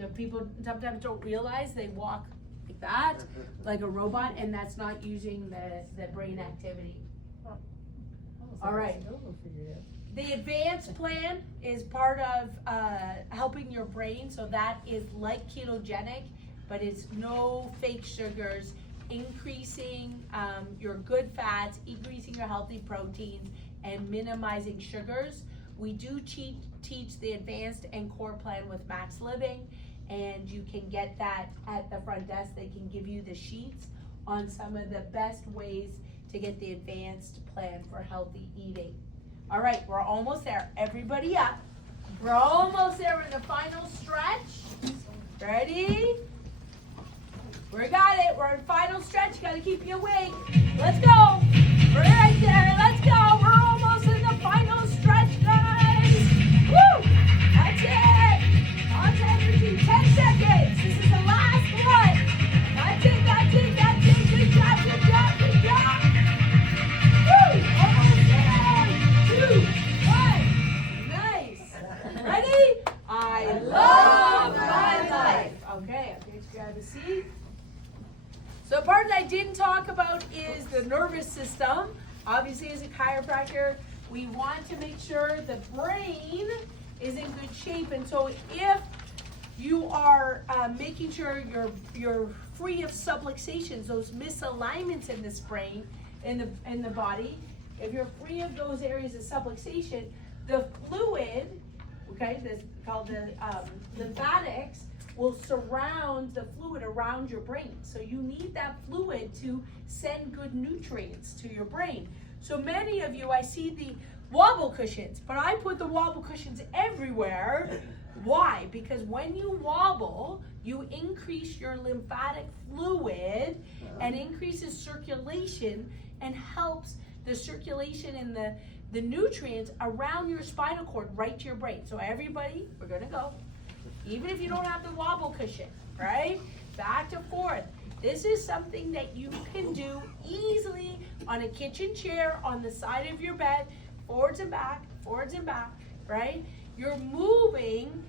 So people sometimes don't realize they walk like that, like a robot, and that's not using the brain activity. All right. The advanced plan is part of helping your brain, so that is like ketogenic, but it's no fake sugars, increasing your good fats, increasing your healthy proteins, and minimizing sugars. We do teach the advanced and core plan with Max Living, and you can get that at the front desk. They can give you the sheets on some of the best ways to get the advanced plan for healthy eating. All right, we're almost there. Everybody up. We're almost there in the final stretch. Ready? We got it. We're in final stretch. Got to keep you awake. Let's go. We're right there. Let's go. We're almost in the final stretch, guys. Woo! That's it. On to energy. 10 seconds. This is the last one. That's it. That's it. That's it. Good job. Good job. Good job. Woo! Almost there. 2, 1. Nice. Ready? I love my life. Okay, I'm going to grab a seat. So the part that I didn't talk about is the nervous system. Obviously, as a chiropractor, we want to make sure the brain is in good shape. And so if you are making sure you're free of subluxations, those misalignments in this brain, in the body, if you're free of those areas of subluxation, the fluid, okay, that's called the lymphatics, will surround the fluid around your brain. So you need that fluid to send good nutrients to your brain. So many of you, I see the wobble cushions, but I put the wobble cushions everywhere. Why? Because when you wobble, you increase your lymphatic fluid and increases circulation and helps the circulation and the nutrients around your spinal cord right to your brain. So everybody, we're gonna go. Even if you don't have the wobble cushion, right? Back to forth. This is something that you can do easily on a kitchen chair, on the side of your bed, forwards and back, right? You're moving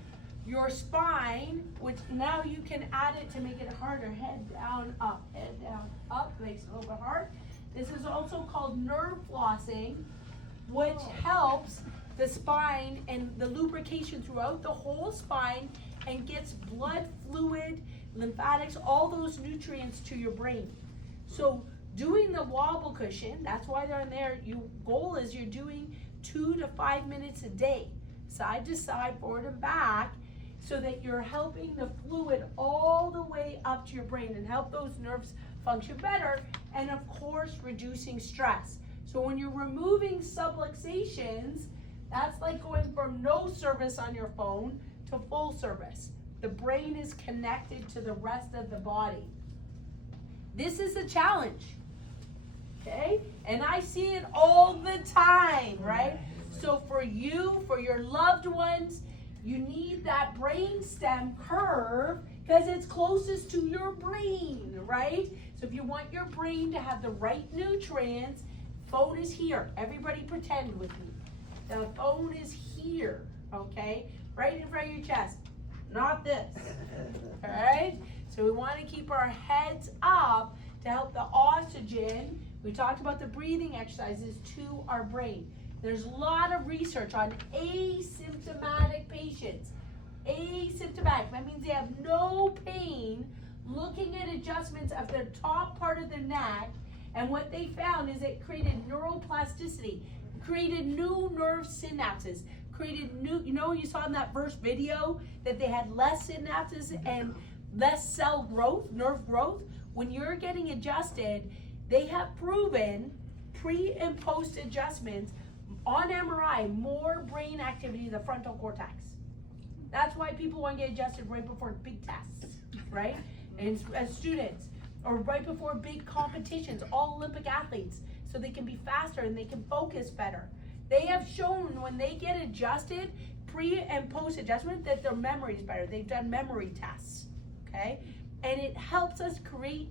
your spine, which now you can add it to make it harder. Head down, up, makes it a little bit hard. This is also called nerve flossing, which helps the spine and the lubrication throughout the whole spine and gets blood fluid, lymphatics, all those nutrients to your brain. So doing the wobble cushion, that's why they're in there. Your goal is you're doing 2 to 5 minutes a day, side to side, forward and back, so that you're helping the fluid all the way up to your brain and help those nerves function better, and of course reducing stress. So when you're removing subluxations, that's like going from no service on your phone to full service. The brain is connected to the rest of the body. This is a challenge, okay? And I see it all the time, right? So for you, for your loved ones, you need that brain stem curve because it's closest to your brain, right? So if you want your brain to have the right nutrients, phone is here. Everybody pretend with me. The phone is here, okay? Right in front of your chest, not this, all right? So we want to keep our heads up to help the oxygen. We talked about the breathing exercises to our brain. There's a lot of research on asymptomatic patients. Asymptomatic, that means they have no pain, looking at adjustments of the top part of the neck, and what they found is it created neuroplasticity, created new nerve synapses, created new, you saw in that first video that they had less synapses and less cell growth, nerve growth. When you're getting adjusted, they have proven pre and post adjustments on MRI, more brain activity in the frontal cortex. That's why people want to get adjusted right before big tests, right? And as students, or right before big competitions, all Olympic athletes, so they can be faster and they can focus better. They have shown when they get adjusted, pre and post adjustment, that their memory is better. They've done memory tests, okay? And it helps us create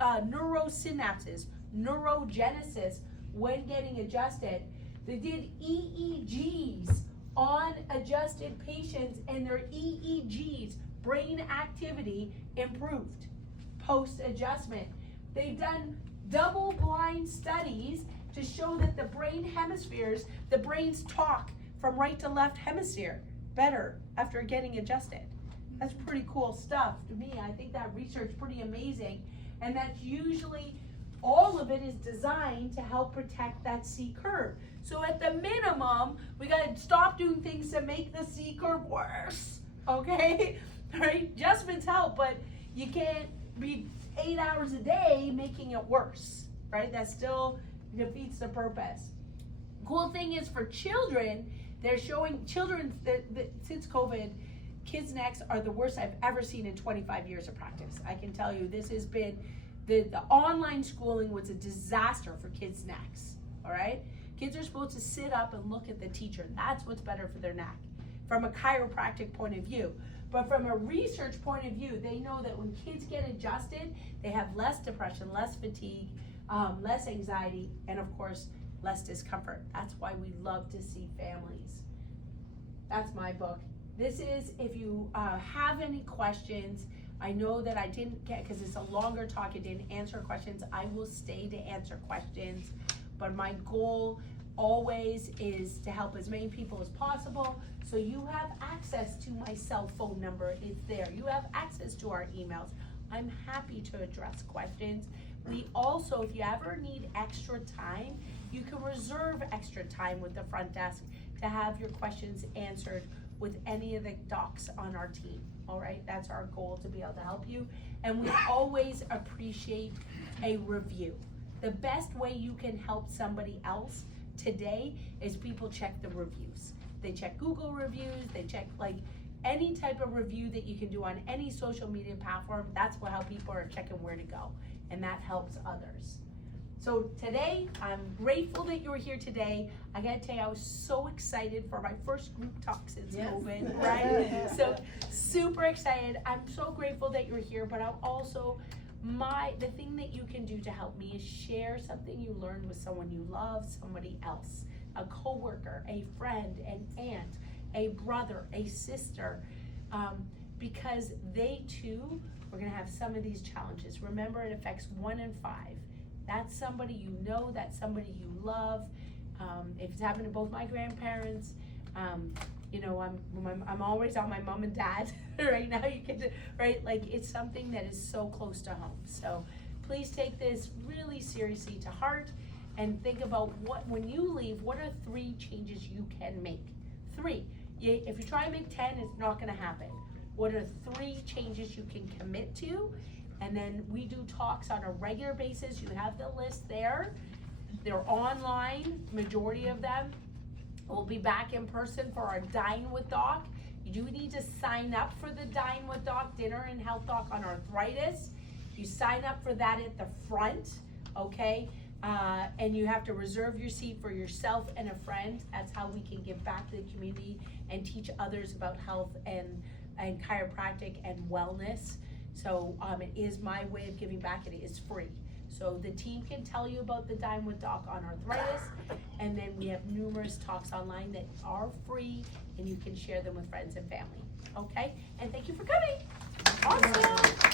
neurosynapses, neurogenesis when getting adjusted. They did EEGs on adjusted patients, and their EEGs, brain activity, improved post-adjustment. They've done double-blind studies, to show that the brain hemispheres, the brains talk from right to left hemisphere better after getting adjusted. That's pretty cool stuff to me. I think that research is pretty amazing. And that's usually, all of it is designed to help protect that C curve. So at the minimum, we gotta stop doing things to make the C curve worse, okay? Right, adjustments help, but you can't be 8 hours a day making it worse, right? That still defeats the purpose. Cool thing is for children, they're showing children that since COVID, kids' necks are the worst I've ever seen in 25 years of practice. I can tell you this has been, the online schooling was a disaster for kids' necks, all right? Kids are supposed to sit up and look at the teacher. That's what's better for their neck from a chiropractic point of view. But from a research point of view, they know that when kids get adjusted, they have less depression, less fatigue, less anxiety, and of course, less discomfort. That's why we love to see families. That's my book. This is, if you have any questions, I know that I didn't get, because it's a longer talk, I didn't answer questions. I will stay to answer questions, but my goal always is to help as many people as possible. So you have access to my cell phone number, it's there. You have access to our emails. I'm happy to address questions. We also, if you ever need extra time, you can reserve extra time with the front desk to have your questions answered with any of the docs on our team, all right? That's our goal, to be able to help you. And we always appreciate a review. The best way you can help somebody else today is people check the reviews. They check Google reviews, they check like any type of review that you can do on any social media platform. That's how people are checking where to go, and that helps others. So today, I'm grateful that you were here today. I gotta tell you, I was so excited for my first group talk since COVID, right? So super excited. I'm so grateful that you're here, but I'm also, the thing that you can do to help me is share something you learned with someone you love, somebody else, a coworker, a friend, an aunt, a brother, a sister, because they too are gonna have some of these challenges. Remember, it affects 1 in 5. That's somebody you know, that's somebody you love. If it's happened to both my grandparents, you know, I'm always on my mom and dad right now. You can, right? Like, it's something that is so close to home. So please take this really seriously to heart and think about when you leave, what are 3 changes you can make? 3. If you try and make 10, it's not gonna happen. What are 3 changes you can commit to? And then we do talks on a regular basis. You have the list there. They're online, majority of them. We'll be back in person for our Dine with Doc. You do need to sign up for the Dine with Doc Dinner and Health Talk on Arthritis. You sign up for that at the front, okay? And you have to reserve your seat for yourself and a friend. That's how we can give back to the community and teach others about health and chiropractic and wellness. So it is my way of giving back, and it is free. So the team can tell you about the Dine with Doc on Arthritis, and then we have numerous talks online that are free, and you can share them with friends and family, okay? And thank you for coming. Awesome.